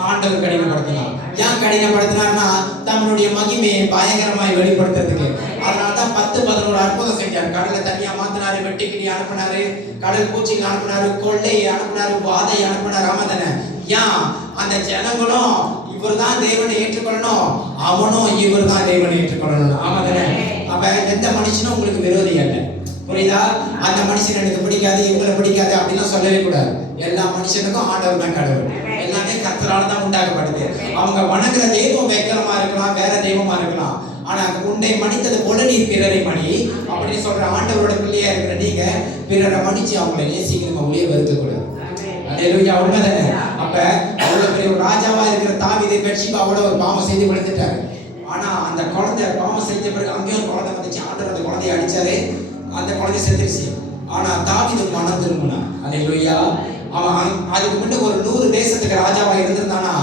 ஆண்டவர் கடினப்படுத்தினார். ஏன் கடினப்படுத்தினார்னா தம்முடைய மகிமையை பயங்கரமாய் வெளிப்படுத்துறதுக்கு. அதனால்தான் 10-11 அற்புதம் செஞ்சார். கடலை தனியா மாத்தினாரு, வெட்டுக்கிளி அனுப்பினாரு, கடல் பூச்சிகள் அனுப்பினாரு, கொள்ளையை அனுப்பினாரு, வாதை அனுப்பினார். ஆமாதானே? ஏன் அந்த ஜனங்களும் இவர் தான் தேவனை ஏற்றுக்கொள்ளணும், அவனும் இவர் தான் தேவனை ஏற்றுக்கொள்ளணும். ஆமாதானே? அப்ப எந்த மனுஷனும் உங்களுக்கு விரோதி அல்ல, புரியுதா? அந்த மனுஷன் எனக்கு பிடிக்காது, இவங்களை பிடிக்காது அப்படிலாம் சொல்லவே கூடாது. எல்லா மனுஷனுக்கும் ஆண்டவர் தான் கடவுள், எல்லாமே கர்த்தரால தான் உண்டாக்கப்படுது. அவங்க வணங்குற தெய்வம் வைக்கலமா இருக்கலாம், வேற தெய்வமா இருக்கலாம். ஆனா உன்னை மன்னித்தது போல நீ பிறரை மணி அப்படின்னு சொல்ற ஆண்டவரோட பிள்ளையா இருக்கிற நீங்க பிறரை மன்னிச்சு அவங்களை நேசிக்கணும், அவங்களே வெறுக்க கூடாது. ஹல்லேலூயா. உண்மைதானே? அப்ப அவ்வளவு பெரிய ஒரு ராஜாவா இருக்கிற தாவீதை பெட்ஷிபாவோட ஒரு பாவம் செய்து விழுந்துட்டாரு. ஆனா அந்த குழந்தை பாவம் செஞ்ச பிறகு அங்கேயும் ஒரு குழந்தை வந்துச்சு. ஆண்டவர் அந்த குழந்தையை அடிச்சாரு, அந்த குழந்தை செத்துருச்சு. ஆனா தாவீது மனம் திரும்பினான். ஹல்லேலூயா. அவன் அதுக்கு முன்ன ஒரு 100 தேசத்துக்கு ராஜாவா இருந்திருந்தானா,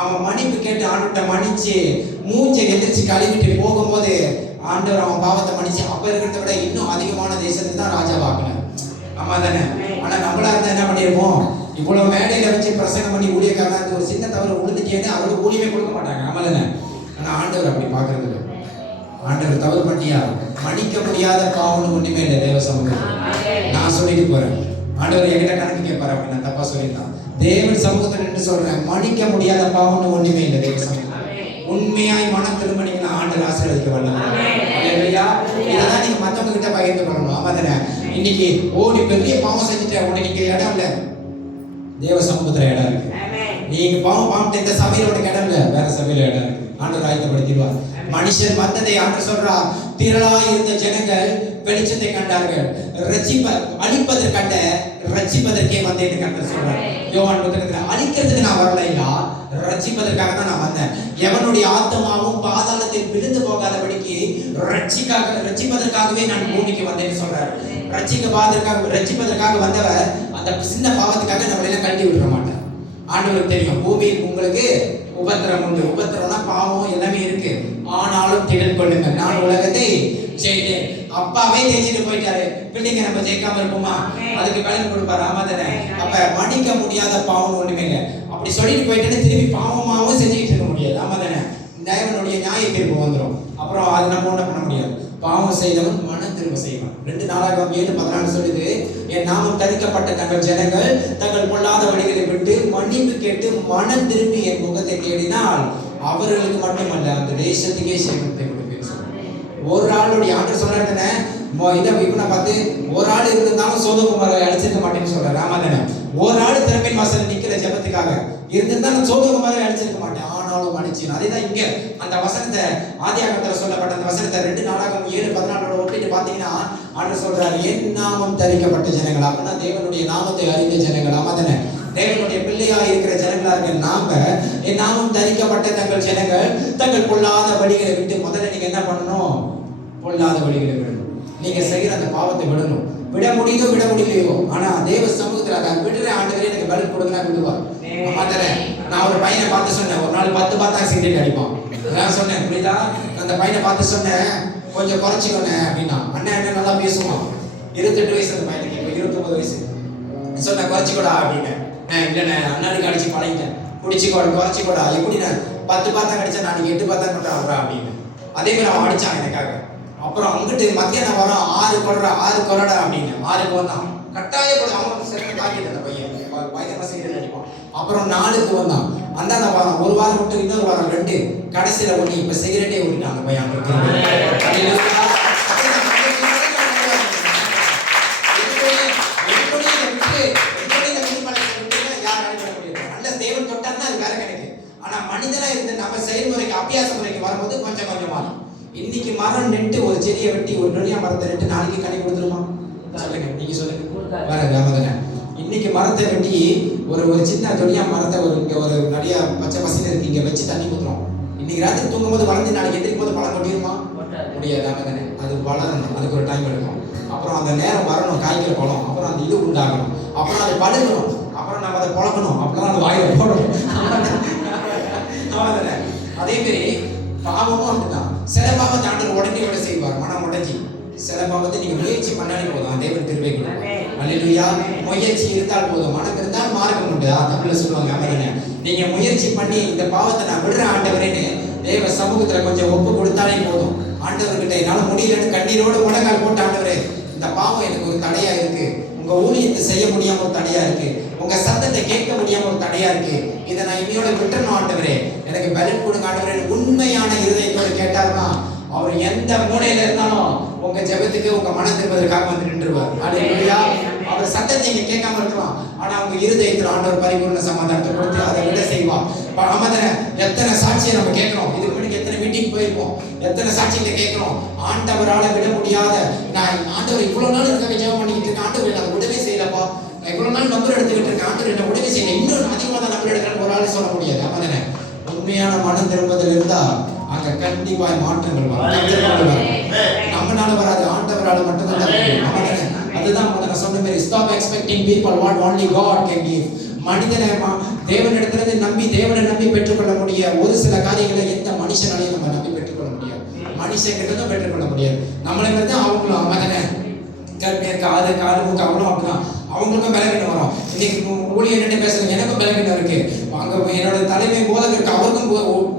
அவன் மன்னிப்பு கேட்டு ஆண்டவர்கிட்ட மன்னிச்சு மூஞ்சை எந்திரிச்சு கழுவிட்டு போகும்போது ஆண்டவர் அவன் பாவத்தை மன்னிச்சு அப்ப இருக்கிறத விட இன்னும் அதிகமான தேசத்துக்கு தான் ராஜாவாக்குனார். ஆமா தானே? ஆனா நம்மளா இருந்தா என்ன பண்ணிருப்போம்? இவ்வளவு மேடையில வச்சு பிரசங்கம் பண்ணி ஊழியக்காரன் ஒரு சின்ன தவறு விழுந்துட்டேன்னு அவரோட ஊழியமே கொடுக்க மாட்டாங்க. ஆமா தானே? ஆனா ஆண்டவர் அப்படி பாக்குறது இல்லை. ஆண்டவர் தவறு பண்ணியா மன்னிக்க முடியாத பாவம்னு ஒண்ணுமே இல்லை தேவ சமூகத்தில். நான் சொல்லிட்டு போறேன், ஆண்டவர் என்கிட்ட கணக்கு கேட்பாரு அப்படின்னு நான் தப்பா சொல்லியிருந்தான். தேவன் சமூகத்தில் நின்று சொல்றேன், மன்னிக்க முடியாத பாவம்னு ஒண்ணுமே இல்லை தேவ சமூகத்தில். உண்மையாய் மனம் திரும்பினீங்கன்னா ஆண்டவர் ஆசீர்வதிக்க வல்லவர். ஹல்லேலூயா. இதெல்லாம் நீங்க மத்தவங்க கிட்ட பகிர்ந்து கொள்ளணும். ஆமா தானே? இன்னைக்கு ஓடி பெரிய பாவம் செஞ்சுட்டேன், உனக்கு இங்க இடம் இல்லை, தேவ சமூகத்துல இடம் இருக்கு. நீங்க பாவம் இந்த சபையில உனக்கு இடம் இல்ல, வேற சபையில இடம் இருக்கு. ஆண்டவர் ஆயத்தப்படுத்திடுவார். மனுஷன் வந்ததை ஆண்டவர் சொல்றா, திரளாய் இருந்த ஜனங்கள் வெளிச்சத்தை கண்டார்கள், அழிப்பதற்கண்ட ரட்சிப்பதற்கே வந்தேன்னு கர்த்தர் சொல்றார். யோவான் புத்தகத்துல அழிக்கிறதுக்கு நான் வரலையா, ரட்சிப்பதற்காக தான் நான் வந்தேன். எவனுடைய ஆத்மாவும் பாதாளத்தில் விழுந்து போகாதபடிக்கு ரட்சிப்பதற்காகவே நான் பூமிக்கு வந்தேன்னு சொல்றாரு. ரட்சிப்பதற்காக வந்தவர் அந்த சின்ன பாவத்துக்காக நம்மள எல்லாம் கட்டி விட்டுற மாட்டார். ஆண்டவருக்கு தெரியும் பூமியில் உங்களுக்கு உபத்திரம் உண்டு. உபத்திரம்னா பாவம் எல்லாமே இருக்கு. ஆனாலும் திடன் கொள்ளுங்க, நான் உலகத்தை ஜெயித்தேன். அப்பாவே ஜெயிச்சுட்டு போயிட்டாரு, பிள்ளைங்க நம்ம ஜெயிக்காம இருப்போமா? அதுக்கு பலன் கொடுப்பாரு. ஆமா தானே? அப்ப மன்னிக்க முடியாத பாவம் ஒண்ணுமே இல்லை. அப்படி சொல்லிட்டு போயிட்டு திரும்பி பாவமாவும் செஞ்சுக்கிட்டு இருக்க முடியாது. ஆமா தானே? தேவனுடைய நியாய தீர்ப்பு வந்துடும். அப்புறம் அது நம்ம ஒன்றும் பண்ண முடியாது. பாவம் செய்தவன் மனம் திரும்ப செய்வான். 2 நாளாகமம் 7:14 சொல்லுது, என் நாமம் தரிக்கப்பட்ட தங்கள் ஜனங்கள் தங்கள் பொல்லாத வழிகளை விட்டு மன்னிப்பு கேட்டு மனம் திரும்பி என் முகத்தை தேடினால் அவர்களுக்கு மட்டுமல்ல அந்த தேசத்துக்கே சேமத்தை கொடுப்பேன். ஒரு ஆளுடைய ஆண்டு சொல்றாருன்னு இதை இப்ப பார்த்து ஒரு ஆள் இருந்தாலும் சோதோகுமாரை அழிச்சிருக்க மாட்டேன்னு சொல்றாரு. ஆமா தானே? ஒரு ஆள் திறப்பின் வாசல் நிக்கிற ஜெபத்துக்காக இருந்திருந்தாலும் சோதோகுமாரை அழிச்சிருக்க மாட்டேன், ஆனாலும் அழிச்சேன். அதேதான் இங்க அந்த வசனத்தை ஆதியாகமத்துல சொல்லப்பட்ட அந்த வசனத்தை 2 நாளாகமம் 7:14 ஒப்பிட்டு பாத்தீங்கன்னா ஆண்டு சொல்றாரு, என் நாமம் தரிக்கப்பட்ட ஜனங்கள். அப்படின்னா தேவனுடைய நாமத்தை அறிந்த ஜனங்கள். ஆமா தானே? தேவனுடைய பிள்ளையா இருக்கிற ஜனங்களா இருக்க நாம, என் நாமம் தரிக்கப்பட்ட தங்கள் ஜனங்கள் தங்கள் பொல்லாத வழிகளை விட்டு, முதல்ல நீங்க என்ன பண்ணணும்? பொல்லாத வழிகளை விடணும். நீங்க செய்யற அந்த பாவத்தை விடணும். விட முடியுதோ விட முடியலையோ, ஆனா தேவ சமூகத்துல அதை விடுற ஆண்டவரே எனக்கு பலன் கொடுங்க விடுவார். நான் ஒரு பையனை பார்த்து சொன்னேன், ஒரு நாள் 10 பார்த்தா சிகரெட் அடிப்பான். நான் சொன்னேன், புரியுதா? அந்த பையனை பார்த்து சொன்னேன், கொஞ்சம் குறைச்சிக்கோனே அப்படின்னா. அண்ணன் என்ன நல்லா பேசுவான். 28 வயசு அந்த பையனுக்கு, 29 வயசு. சொன்ன குறைச்சிக்கோடா அப்படின்னு. இல்லைண்ணே, அண்ணனுக்கு அடிச்சு பழகிட்டேன், குடிச்சிக்கோட குறைச்சிக்கோடா. எப்படி நான் 10 பார்த்தா கடிச்சா நான் 8 பார்த்தா கொண்டா அப்படின்னு. அதே மாதிரி அவன் அடிச்சான் எனக்காக. அப்புறம் அங்கிட்டு மத்தியானம் வரோம், 6 கொரடா அப்படின்னு. 6க்கு வந்தான், கட்டாயப்படும். அவன் சிறந்த தாக்கிட்டு அந்த பையன் பயங்கரமா சிகரெட் அடிப்பான். அப்புறம் 4க்கு வந்தான், அந்த வாரம் 1 வாரம் விட்டு இன்னொரு வாரம் 2, கடைசியில 1. இப்ப சிகரெட்டே ஓடிட்டான் அந்த பையன். தேவன் தொட்டார்னா அது வேற கணக்கு. ஆனா மனிதனா இருந்து நம்ம செயல்முறைக்கு அபியாச முறைக்கு வரும்போது கொஞ்சம் கொஞ்சமா. இன்னைக்கு மரம் நெட்டு ஒரு செடியை வெட்டி ஒரு நொடியா மரத்தை நெட்டு நாளைக்கு கனி கொடுத்துருமா? சொல்லுங்க, நீங்க சொல்லுங்க. வேற கிராமதானே? இன்னைக்கு மரத்தை வெட்டி ஒரு சின்ன தொடியா மரத்தை இங்க ஒரு நிறைய பச்சை பசங்க இருக்கு, இங்க வச்சு தண்ணி ஊத்துறோம். இன்னைக்கு ராத்திரி தூங்கும் போது வளர்ந்து நாளைக்கு எந்திரிக்கும் போது பழம் கொட்டிடுமா? முடியாது. தானே? அது வளரணும், அதுக்கு ஒரு டைம் எடுக்கும். அப்புறம் அந்த நேரம் வரணும், காய்க்கிற பழம். அப்புறம் அந்த இது உண்டாகணும், அப்புறம் அது பழுகணும், அப்புறம் நம்ம அதை பழக்கணும், அப்புறம் அந்த வாயில போடணும். அதே மாதிரி பாவமும் அப்படிதான். சில பாவத்தை ஆண்டவர் உடனே விட செய்வார், மனம் உடஞ்சி. சில பாவத்தை நீங்க முயற்சி பண்ணாலே போதும், தேவன் கிருபை கொடுப்பார். அல்லேலூயா. முயற்சி இருந்தால் போதும், மனம் இருந்தால் மார்க்கம் உண்டு. தமிழ்ல சொல்லுவாங்க. அவரே நீங்க முயற்சி பண்ணி இந்த பாவத்தை நான் விடுற ஆண்டவரேன்னு தேவ சமூகத்துல கொஞ்சம் ஒப்பு கொடுத்தாலே போதும். ஆண்டவர்கிட்ட என்னால முடியலன்னு கண்ணீரோடு முழங்கால் போட்டு, ஆண்டவரே இந்த பாவம் எனக்கு ஒரு தடையா இருக்கு, உங்க ஊழியத்தை செய்ய முடியாம ஒரு தடையா இருக்கு, உங்க சத்தத்தை கேட்க முடியாம ஒரு தடையா இருக்கு, இதை நான் இன்னையோட விட்டுறணும் ஆண்டவரே, எனக்கு பலன் கொடுங்க ஆண்டவரே. உண்மையான இருதயத்தோடு கேட்டாருன்னா அவர் எந்த மூலையில இருந்தாலும் உங்க ஜெபத்துக்கு உங்க மனம் திரும்பதற்காக வந்து நின்றுவார். அல்லேலூயா. அவர் சத்தத்தை நீங்க கேட்காம இருக்கலாம், ஆனா உங்க இருதயத்தில் ஆண்டவர் பரிபூர்ண சமாதானத்தை கொடுத்து அதை விட செய்வார். எத்தனை சாட்சியை நம்ம கேட்கிறோம், இதுக்கு முன்னாடி எத்தனை மீட்டிங் போயிருப்போம், எத்தனை சாட்சிகளை கேட்கிறோம். ஆண்டவரால விட முடியாத, நான் ஆண்டவர் இவ்வளவு நாள் இருக்காங்க ஜெபம் பண்ணிக்கிட்டு இருக்கேன், ஆண்டவர் நான் உடனே செய்யலப்பா, நான் இவ்வளவு நாள் நம்பர் எடுத்துக்கிட்டு இருக்கேன், ஆண்டவர் என்ன உடனே செய்யல, இன்னும் அதிகமாக தான் நம்பர் எடுக்கிறேன் ஒரு ஆள் சொல்ல முடியாது. ஆமாதானே? உண்மையான மனம் திரும்புதல் இருந்தா அங்க கண்டிப்பாய் மாற்றங்கள் வரும். நம்மளால வராது, ஆண்டவரால மட்டும்தான். அதுதான் நான் சொன்ன மாதிரி, stop expecting people what only God can give. மனிதனை தேவனிடத்திலிருந்து நம்பி தேவனை நம்பி பெற்றுக்கொள்ள முடிய ஒரு சில காரியங்களை எந்த மனுஷனாலையும் நம்ம நம்பி பெற்றுக்கொள்ள முடியாது. மனுஷன் கிட்டதான் பெற்றுக்கொள்ள முடியாது. நம்மளை வந்து அவங்களும் அமதனை காது காது மூக்கு அவங்களும் அப்படிதான், அவங்களுக்கும் பலவீனம் வரும். இன்னைக்கு ஊழியர் என்ன பேசுறாங்க, எனக்கும் பலவீனம் இருக்கு, அங்க என்னோட தலைமை போதகருக்கு அவருக்கும்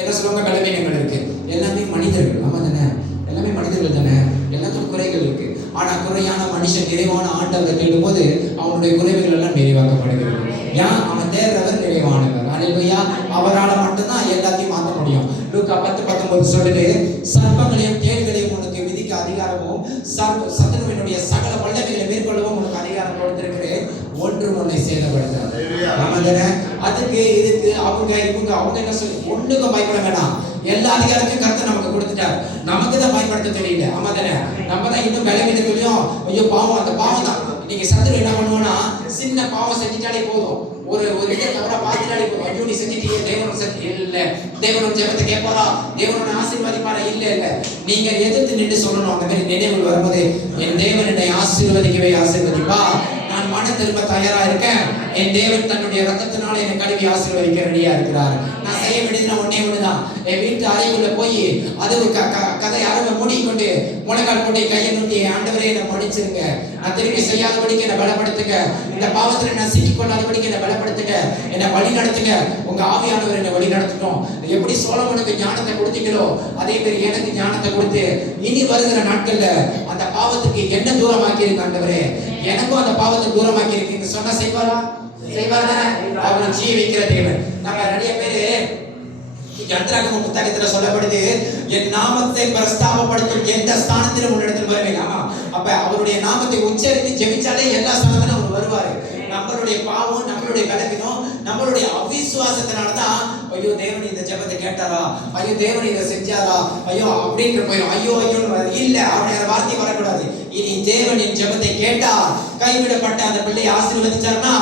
என்ன சொல்லுவாங்க பலவீனங்கள் இருக்கு. எல்லாமே மனிதர்கள். ஆமா தானே? எல்லாமே மனிதர்கள் தானே, எல்லாத்துக்கும் குறைகள் இருக்கு. ஆனா குறையான மனுஷன் நிறைவான ஆண்டவரை தேடும் போது அவனுடைய குறைவுகள் எல்லாம் நிறைவாக்கப்படுகிறது. ஏன்? அவன் தேடுறவர் நிறைவானவர். அல்லேலூயா. அவரால் மட்டும்தான் எல்லாத்தையும் மாற்ற முடியும். லூக்கா 10:19 சொல்லுது, சர்ப்பங்களையும் தேள்களையும் உனக்கு விதிக்க அதிகாரமும் சத்துருவினுடைய சகல வல்லமைகளை மேற்கொள்ளவும் உனக்கு அதிகாரம் கொடுத்திருக்கிறேன், ஒன்று உன்னை சேதப்படுத்த ஆமாதானே? அதுக்கு இதுக்கு அவங்க என்ன சொல்லி ஒண்ணுக்கும் பயப்பட வேண்டாம். எல்லா அதிகாரத்தையும் கர்த்தர் நமக்கு கொடுத்துட்டார். நமக்கு தான் பயன்படுத்த தெரியல. ஆமாதானே? நம்ம தான் இன்னும் பலவீனத்துலயும் ஐயோ பாவம், அந்த பாவம் தான். இன்னைக்கு சத்துரு என்ன பண்ணுவோம்னா, சின்ன பாவம் செஞ்சுட்டாலே போதும், ஒரு இதை தவிர பார்த்துட்டாலே போதும், ஐயோ நீ செஞ்சுட்டீங்க, தேவனும் செஞ்சு இல்ல, தேவனும் ஜெபத்தை கேட்பாரா, தேவனோட ஆசீர்வதிப்பாரா, இல்ல நீங்க எதிர்த்து நின்று சொல்லணும். அந்த மாதிரி நினைவுகள் வரும்போது என் தேவன் என்னை ஆசீர்வதிக்கவே ஆசீர்வதிப்பா, நான் மன திரும்ப தயாரா இருக்கேன், என் தேவன் தன்னுடைய ரத்தத்தினால என்னை கழுவி ஆசீர்வதிக்க ரெடியா இருக்கிறார். நான் செய்ய வேண்டியது ஒன்னே ஒண்ணுதான், என் வீட்டு அறைக்குள்ள போய் அது கதை அறுவை மூடிக்கொண்டு முளைக்கால் போட்டு கையை நோக்கி ஆண்டவரே என்னை மன்னிச்சிருங்க, நான் திரும்பி செய்யாதபடிக்கு என்னை பலப்படுத்துங்க, இந்த பாவத்துல நான் சிக்கிக் கொள்ளாதபடிக்கு என்னை பலப்படுத்துங்க, என்னை வழி நடத்துங்க. உங்க ஆவியானவர் என்னை வழி நடத்தட்டும். எப்படி சோலமோனுக்கு ஞானத்தை கொடுத்தீங்களோ அதே மாதிரி எனக்கு ஞானத்தை கொடுத்து இனி வருகிற நாட்கள்ல அந்த பாவத்துக்கு என்ன தூரமாக்கி இருக்கு ஆண்டவரே, எனக்கும் அந்த பாவத்தை தூரமாக்கி இருக்கு சொன்னா செய்வாரா? செய்வாரா? அவர் ஜீவிக்கிற தேவன். நம்ம நிறைய பேரு யந்திராகம புத்தகத்துல சொல்லப்படுது, என் நாமத்தை பிரஸ்தாபப்படுத்தும் எந்த ஸ்தானத்திலும் உன்னிடத்தில் வருவேன். ஆமா, அப்ப அவருடைய நாமத்தை உச்சரித்து ஜெபிச்சாலே எல்லா ஸ்தானத்திலும் அவர் வருவாரு. நம்மளுடைய பாவம், நம்மளுடைய பலவீனம், நம்மளுடைய அவிசுவாசத்தினாலதான் ஐயோ தேவன் இந்த ஜெபத்தை கேட்டாரா, ஐயோ தேவன் இதை செஞ்சாரா, ஐயோ அப்படின்ற போயிடும், ஐயோ இல்ல, அவருடைய வார்த்தை வரக்கூடாது. இனி தேவன் என் ஜெபத்தை கேட்டா, கைவிடப்பட்ட அந்த பிள்ளையை ஆசீர்வதிச்சார்னா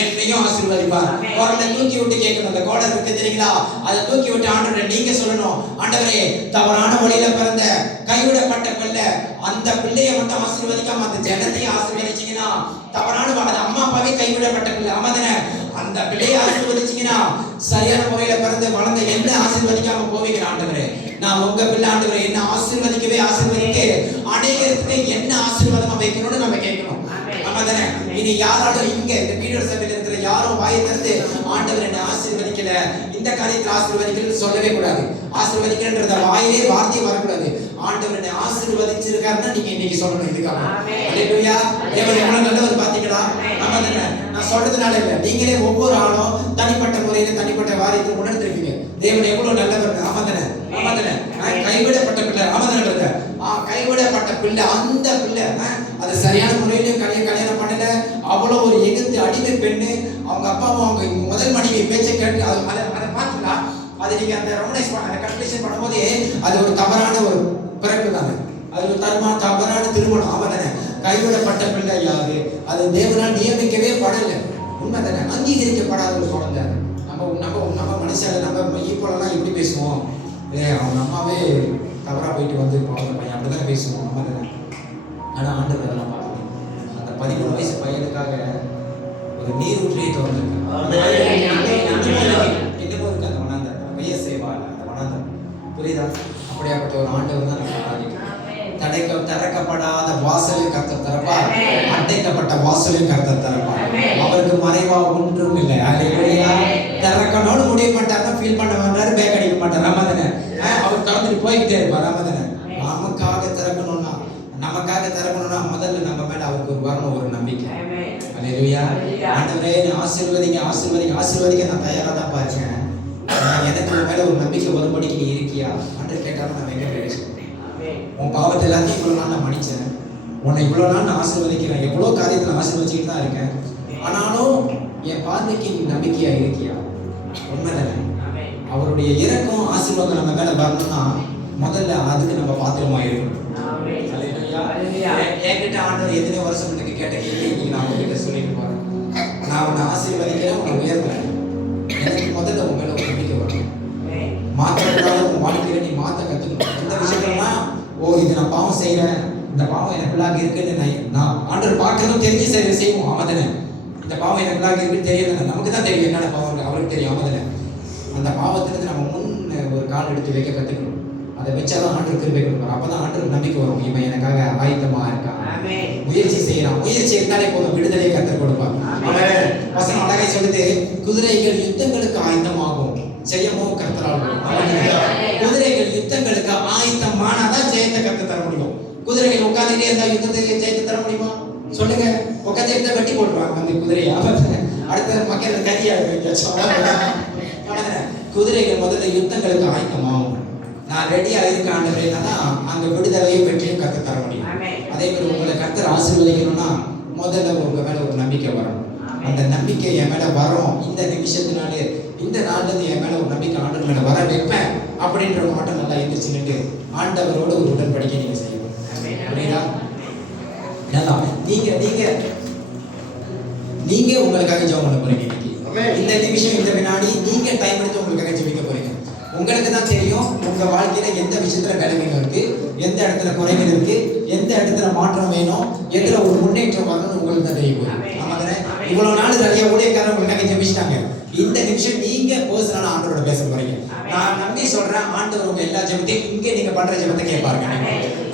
என்னையும் ஆசீர்வதிப்பார். குரலை தூக்கி விட்டு கேட்கணும். அந்த கோடை இருக்கு தெரியுங்களா, அதை தூக்கி விட்டு ஆண்டவரே நீங்க சொல்லணும், ஆண்டவரே தவறான வழியில பிறந்த கைவிடப்பட்ட பிள்ளை, அந்த பிள்ளையை மட்டும் ஆசீர்வதிக்காம அந்த ஜனத்தையும் ஆசீர்வதிச்சீங்கன்னா, தவறான அம்மா அப்பாவே கைவிடப்பட்ட பிள்ளை ஆமாதானே, அந்த பிள்ளையை ஆசீர்வதிச்சீங்கன்னா சரியான முறையில பிறந்து வளர்ந்த என்ன ஆசீர்வதிக்காம போவீங்க ஆண்டவரே. நான் உங்க பிள்ளை ஆண்டவரே, என்ன ஆசீர்வதிக்கவே ஆசீர்வதித்து அநேகருக்கு என்ன ஆசீர்வாதமா வைக்கணும்னு நம்ம கேட்கணும். ஆமாதானே? இனி யாராலும் இங்க இந்த பீடர் சபையில இருக்கிற யாரும் வாயை திறந்து ஆண்டவர் என்ன ஆசீர்வதிக்கல, இந்த காரியத்தில் ஆசீர்வதிக்கலன்னு சொல்லவே கூடாது. ஆசீர்வதிக்கிறன்ற வாயிலே வார்த்தை வரக்கூடாது. ஆண்டவர் என்ன ஆசீர்வதிச்சிருக்காருன்னா நீங்க இன்னைக்கு சொல்லணும். இதுக்காக அல்லேலூயா. தேவன் எவ்வளவு நல்லவர் பாத்தீங்களா? ஆமாதானே? நான் சொல்றதுனால இல்ல, நீங்களே ஒவ்வொரு ஆளும் தனிப்பட்ட முறையில தனிப்பட்ட வாரியத்தில் உணர்ந்திருப்பீங்க தேவன் எவ்வளவு நல்லவர். ஆமாதானே? ஆமாதானே? கைவிடப்பட்ட பிள்ளை. ஆமாதானே? கைவிடப்பட்ட பிள்ளை, அந்த பிள்ளை அது சரியான முறையில கல்யாணம் பண்ணல, அவ்வளவு ஒரு எகிப்து அடிமை பெண்ணு, அவங்க அப்பாவும் அவங்க முதல் மனைவி பேச்சை கேட்டு அதை பார்த்தீங்களா, அது நீங்க அந்த ரொமனைஸ் பண்ண கன்க்ளூஷன் பண்ணும்போது அது ஒரு தவறான ஒரு பிறப்பு தானே, அது ஒரு தவறான திருமணம். ஆமாதானே? கைவிடப்பட்ட பிள்ளை யாரு, அது தேவனால் நியமிக்கவே படல, உண்மை தானே, அங்கீகரிக்கப்படாத ஒரு குழந்தை. நம்ம மனுஷால நம்ம ஈக்குவலாம் எப்படி பேசுவோம், அவங்க அம்மாவே தவறா போயிட்டு வந்து குழந்தை பையன் அப்படிதான் பேசுவோம். ஆமாதானே? ஆனா ஆண்டவர் அதெல்லாம் பார்க்கணும். அந்த 13 வயசு பையனுக்காக ஒரு நீர் ஊற்றியை திறந்திருக்கு. இன்னமும் இருக்கு அந்த வனாந்தரம், மைய சேவால அந்த வனாந்தரம், புரியுதா? அப்படியாப்பட்ட ஒரு ஆண்டவர் தான் நம்ம திறக்கப்படாத வாசலையும் கர்த்தர் திறப்பார், அடைக்கப்பட்ட வாசலையும் கர்த்தர் திறப்பார். அவருக்கு மறைவா ஒன்றும் இல்லை. அல்லேலூயா. திறக்கணும்னு முடிவு பண்ணிட்டாருன்னா ஃபீல் பண்ண மாட்டாரு, பேக் அடிக்க மாட்டார். ஆமாதானே? அவர் திறந்துட்டு போய்கிட்டே இருப்பார். ஆமாதானே? நமக்காக திறக்கணும்னா முதல்ல நம்ம மேல அவருக்கு ஒரு வரணும், ஒரு நம்பிக்கை. அல்லேலூயா. ஆண்டவரே ஆசீர்வதிங்க ஆசீர்வதிங்க ஆசீர்வதிக்க நான் தயாரா தான் பாருங்க, எனக்கு உன் மேல ஒரு நம்பிக்கை வரும்படிக்கு நீ இருக்கியா ஆண்டவர் கேட்டாலும் நம்ம எங்க பேசுவோம். உன் பாவத்தை எல்லாத்தையும் இவ்வளவு நாள் நான் மன்னிச்சேன், உன்னை இவ்வளவு நாள் நான் ஆசீர்வதிக்கிறேன், எவ்வளவு காரியத்தை நான் ஆசீர்வதிச்சுட்டு தான் இருக்கேன், ஆனாலும் என் பார்வைக்கு நீ நம்பிக்கையா இருக்கியா? உண்மைதானே? அவருடைய இறக்கம் ஆசீர்வாதம் நம்ம மேல வரணும்னா முதல்ல அதுக்கு நம்ம பாத்திரமா இருக்கணும். என்கிட்ட ஆண்டவர் எத்தனை வருஷம் எனக்கு கேட்ட கேள்வி இன்னைக்கு நான் உங்ககிட்ட சொல்லிட்டு போறேன். நான் உன்னை ஆசீர்வதிக்கிறேன், உன்னை உயர்த்துறேன், எனக்கு முதல்ல உன் மேல ஒரு நம்பிக்கை வரணும். மாற்றப்படாத உன் வாழ்க்கையில நீ மாற்ற கத்துக்கணும். இந்த விஷயங்கள்னா இது நான் பாவம் செய்யறேன், இந்த பாவம் எனக்குள்ளாக இருக்குன்னு நான் ஆண்டவர் பார்க்கணும், தெரிஞ்சு செய்வோம். ஆமாதானே? இந்த பாவம் எனக்குள்ளாக இருக்குன்னு தெரியல, நமக்கு தான் தெரியும் என்னென்ன பாவம் அவருக்கு தெரியும். ஆமாதானே? அந்த பாவத்திலிருந்து நம்ம முன் ஒரு கால் எடுத்து வைக்க கத்துக்கணும். அதை வச்சாதான் ஆண்டவர் கிருபை கொடுப்பார். அப்பதான் ஆண்டவர் நம்பிக்கை வரும், இவன் எனக்காக ஆயத்தமா இருக்கான், முயற்சி செய்யறான். முயற்சி இருந்தாலே போதும், விடுதலையை கற்றுக் கொடுப்பார். வசனம் அழகை சொல்லுது, குதிரைகள் யுத்தங்களுக்கு ஆயத்தமாகும், ஜெயமோ கர்த்தரால். குதிரைகள் யுத்தங்களுக்கு ஆயத்தமானாதான் ஜெயத்தை கத்து தர முடியும். குதிரைகள் உட்கார்ந்துட்டே இருந்தா யுத்தத்தை ஜெயத்தை தர முடியுமா? சொல்லுங்க. உட்காந்து இருந்தா வெட்டி போட்டுருவாங்க அந்த குதிரையை. அடுத்த மக்கள் கரியா குதிரைகள் முதல்ல யுத்தங்களுக்கு ஆயத்தமாகும். நான் ரெடியா இருக்க ஆண்டவரேனா அங்க விடுதலையும் வெற்றியும் கத்து தர முடியும். அதே மாதிரி உங்களை கர்த்தர் ஆசீர்வதிக்கணும்னா முதல்ல உங்க மேல ஒரு நம்பிக்கை வரணும். அந்த நம்பிக்கை என் மேல வரும். இந்த நிமிஷத்தினாலே இந்த நாள்ல இருந்து என் மேல ஒரு நம்பிக்கை ஆண்டவர் மேல வர வைப்பேன் அப்படின்றவங்க மட்டும் நல்லா எந்திரிச்சு நின்று ஆண்டவரோட ஒரு உடன்படிக்கை நீங்க செய்யணும். புரியுதா? நல்லா நீங்க நீங்க நீங்க உங்களுக்காக ஜெபம் பண்ண போறீங்க. இந்த நிமிஷம் இந்த வினாடி நீங்க டைம் எடுத்து உங்களுக்காக ஜெபிக்க போறீங்க. உங்களுக்கு தான் தெரியும் உங்க வாழ்க்கையில எந்த விஷயத்துல பலவீனம் இருக்கு, எந்த இடத்துல குறைகள் இருக்கு, எந்த இடத்துல மாற்றம் வேணும், எதுல ஒரு முன்னேற்றம் வரணும் உங்களுக்கு தான் தெரியும். ஆமா தானே? இவ்வளவு நாள் நிறைய ஊழியக்காரங்க உங்களுக்காக ஜெபிச்சிட்டாங்க. இந்த நிமிஷம் நீங்க பர்சனலா ஆண்டவரோட பேச போறீங்க. நான் நம்பி சொல்றேன், ஆண்டவர் உங்க எல்லா ஜெபத்தையும் இங்க நீங்க பண்ற ஜெபத்தை கேட்பாருங்க.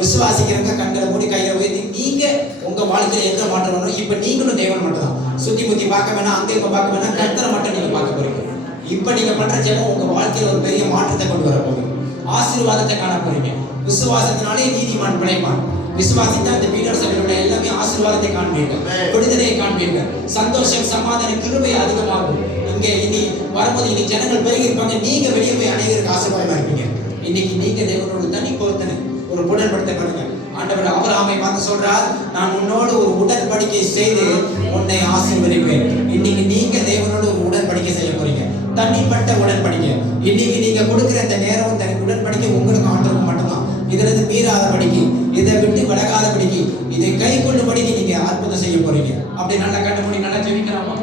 விசுவாசிக்கிறவங்க கண்களை மூடி கையில உயர்த்தி நீங்க உங்க வாழ்க்கையில எந்த மாற்றம் வரணும். இப்ப நீங்களும் தேவன் மட்டும் தான். சுத்தி முத்தி பார்க்க வேணாம், அங்கே இப்ப பார்க்க வேணாம், கர்த்தரை மட்டும் நீங்க பார்க்க போறீங்க. இப்ப நீங்க பண்ற ஜெபம் உங்க வாழ்க்கையில ஒரு பெரிய மாற்றத்தை கொண்டு வர போகுது. ஆசீர்வாதத்தை காண போறீங்க. விசுவாசத்தினாலே நீதிமான் பிழைப்பான். விசுவாசித்தா இந்த பீடர் சபையோட எல்லாமே ஆசீர்வாதத்தை காண்பீர்கள், விடுதலையை காண்பீர்கள், சந்தோஷம், சமாதானம், கிருபை அதிகமாகும். இங்க இனி வரும்போது இனி ஜனங்கள் பெருகி இருப்பாங்க. நீங்க வெளியே போய் அனைவருக்கு ஆசீர்வாதமா இருப்பீங்க. இன்னைக்கு நீங்க தேவனோட தனி பொருத்தனை ஒரு உடன்படிக்கை பண்ணுங்க. ஆண்டவர் ஆபிரகாமை பார்த்து சொல்றார், நான் உன்னோடு ஒரு உடன்படிக்கை செய்து உன்னை ஆசீர்வதிப்பேன். இன்னைக்கு நீங்க தேவனோட ஒரு உடன்படிக்கை செய்ய போறீங்க. தனிப்பட்ட உடன்படிக்கை. இன்னைக்கு நீங்க கொடுக்கிற இந்த நேரம் தனி உடன்படிக்கை உங்களுக்கு ஆண்டவருக்கு மட்டும்தான். இதுல இருந்து மீறாதபடிக்கு, இதை விட்டு விலகாதபடிக்கு, இதை கை கொள்ளும்படிக்கு நீங்க அற்புதம் செய்ய போறீங்க. அப்படி நல்லா கண்ண மூடி நல்லா ஜெபிக்கலாமா?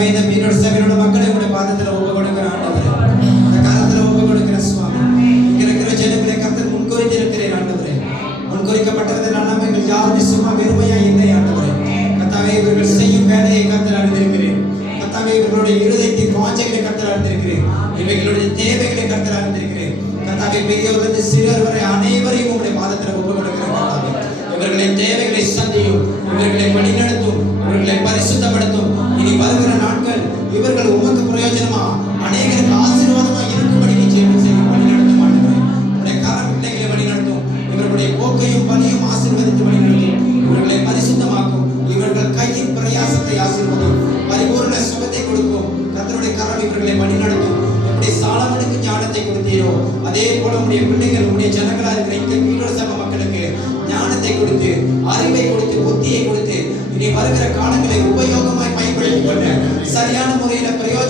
கர்த்தாவே இந்த மீனோட சபையோட மக்களை உங்களுடைய பாதத்துல ஒப்பு கொடுக்கிற ஆண்டவரே, இந்த காலத்துல ஒப்பு கொடுக்கிற சுவாமி, இங்க இருக்கிற ஜனங்களை கர்த்தர் முன்குறித்து இருக்கிறேன் ஆண்டவரே. முன்குறிக்கப்பட்டதனால எங்கள் யாருமே சும்மா வெறுமையா இல்லை ஆண்டவரே. கர்த்தாவே இவர்கள் செய்யும் வேலையை கர்த்தர் அறிந்திருக்கிறேன். கர்த்தாவே இவர்களுடைய இருதயத்தின் வாஞ்சைகளை கர்த்தர் அறிந்திருக்கிறேன். இவைகளுடைய தேவைகளை கர்த்தர் அறிந்திருக்கிறேன். கர்த்தாவே பெரியவர்கள் சிறியவர் வரை அனைவரையும் உங்களுடைய பாதத்தில் ஒப்பு கொடுக்கிறேன். கர்த்தாவே இவர்களின் தேவைகளை சந்தியும், இவர்களை வழிநடத்தும், இவர்களை பரிசுத்தப்படுத்தும். இனி வருகிற நாட்கள் இவர்கள் உமக்கு பிரயோஜனமா அநேகருக்கு ஆசீர்வாதமா இருக்கும்படி நிச்சயம் செய்யும். வழிநடத்த மாட்டேன். உங்களுடைய கரம் பிள்ளைகளை வழிநடத்தும். இவர்களுடைய போக்கையும் பணியும் ஆசீர்வதித்து வழிநடத்தும். இவர்களை பரிசுத்தமாக்கும். இவர்கள் கையின் பிரயாசத்தை ஆசீர்வதும். பரிபூர்ண சுகத்தை கொடுக்கும். கர்த்தருடைய கரம் இவர்களை வழிநடத்தும். எப்படி சாலமோனுக்கு ஞானத்தை கொடுத்தீரோ அதே போல உடைய பிள்ளைகள் உடைய ஜனங்களா இருக்கிற இந்த மீனோட சபை மக்களுக்கு ஞானத்தை கொடுத்து, அறிவை கொடுத்து, புத்தியை கொடுத்து, இனி வருகிற காலங்களை உபயோகமாய் பயன்படுத்திக் கொள்ள சரியான முறையில பிரயோஜனம்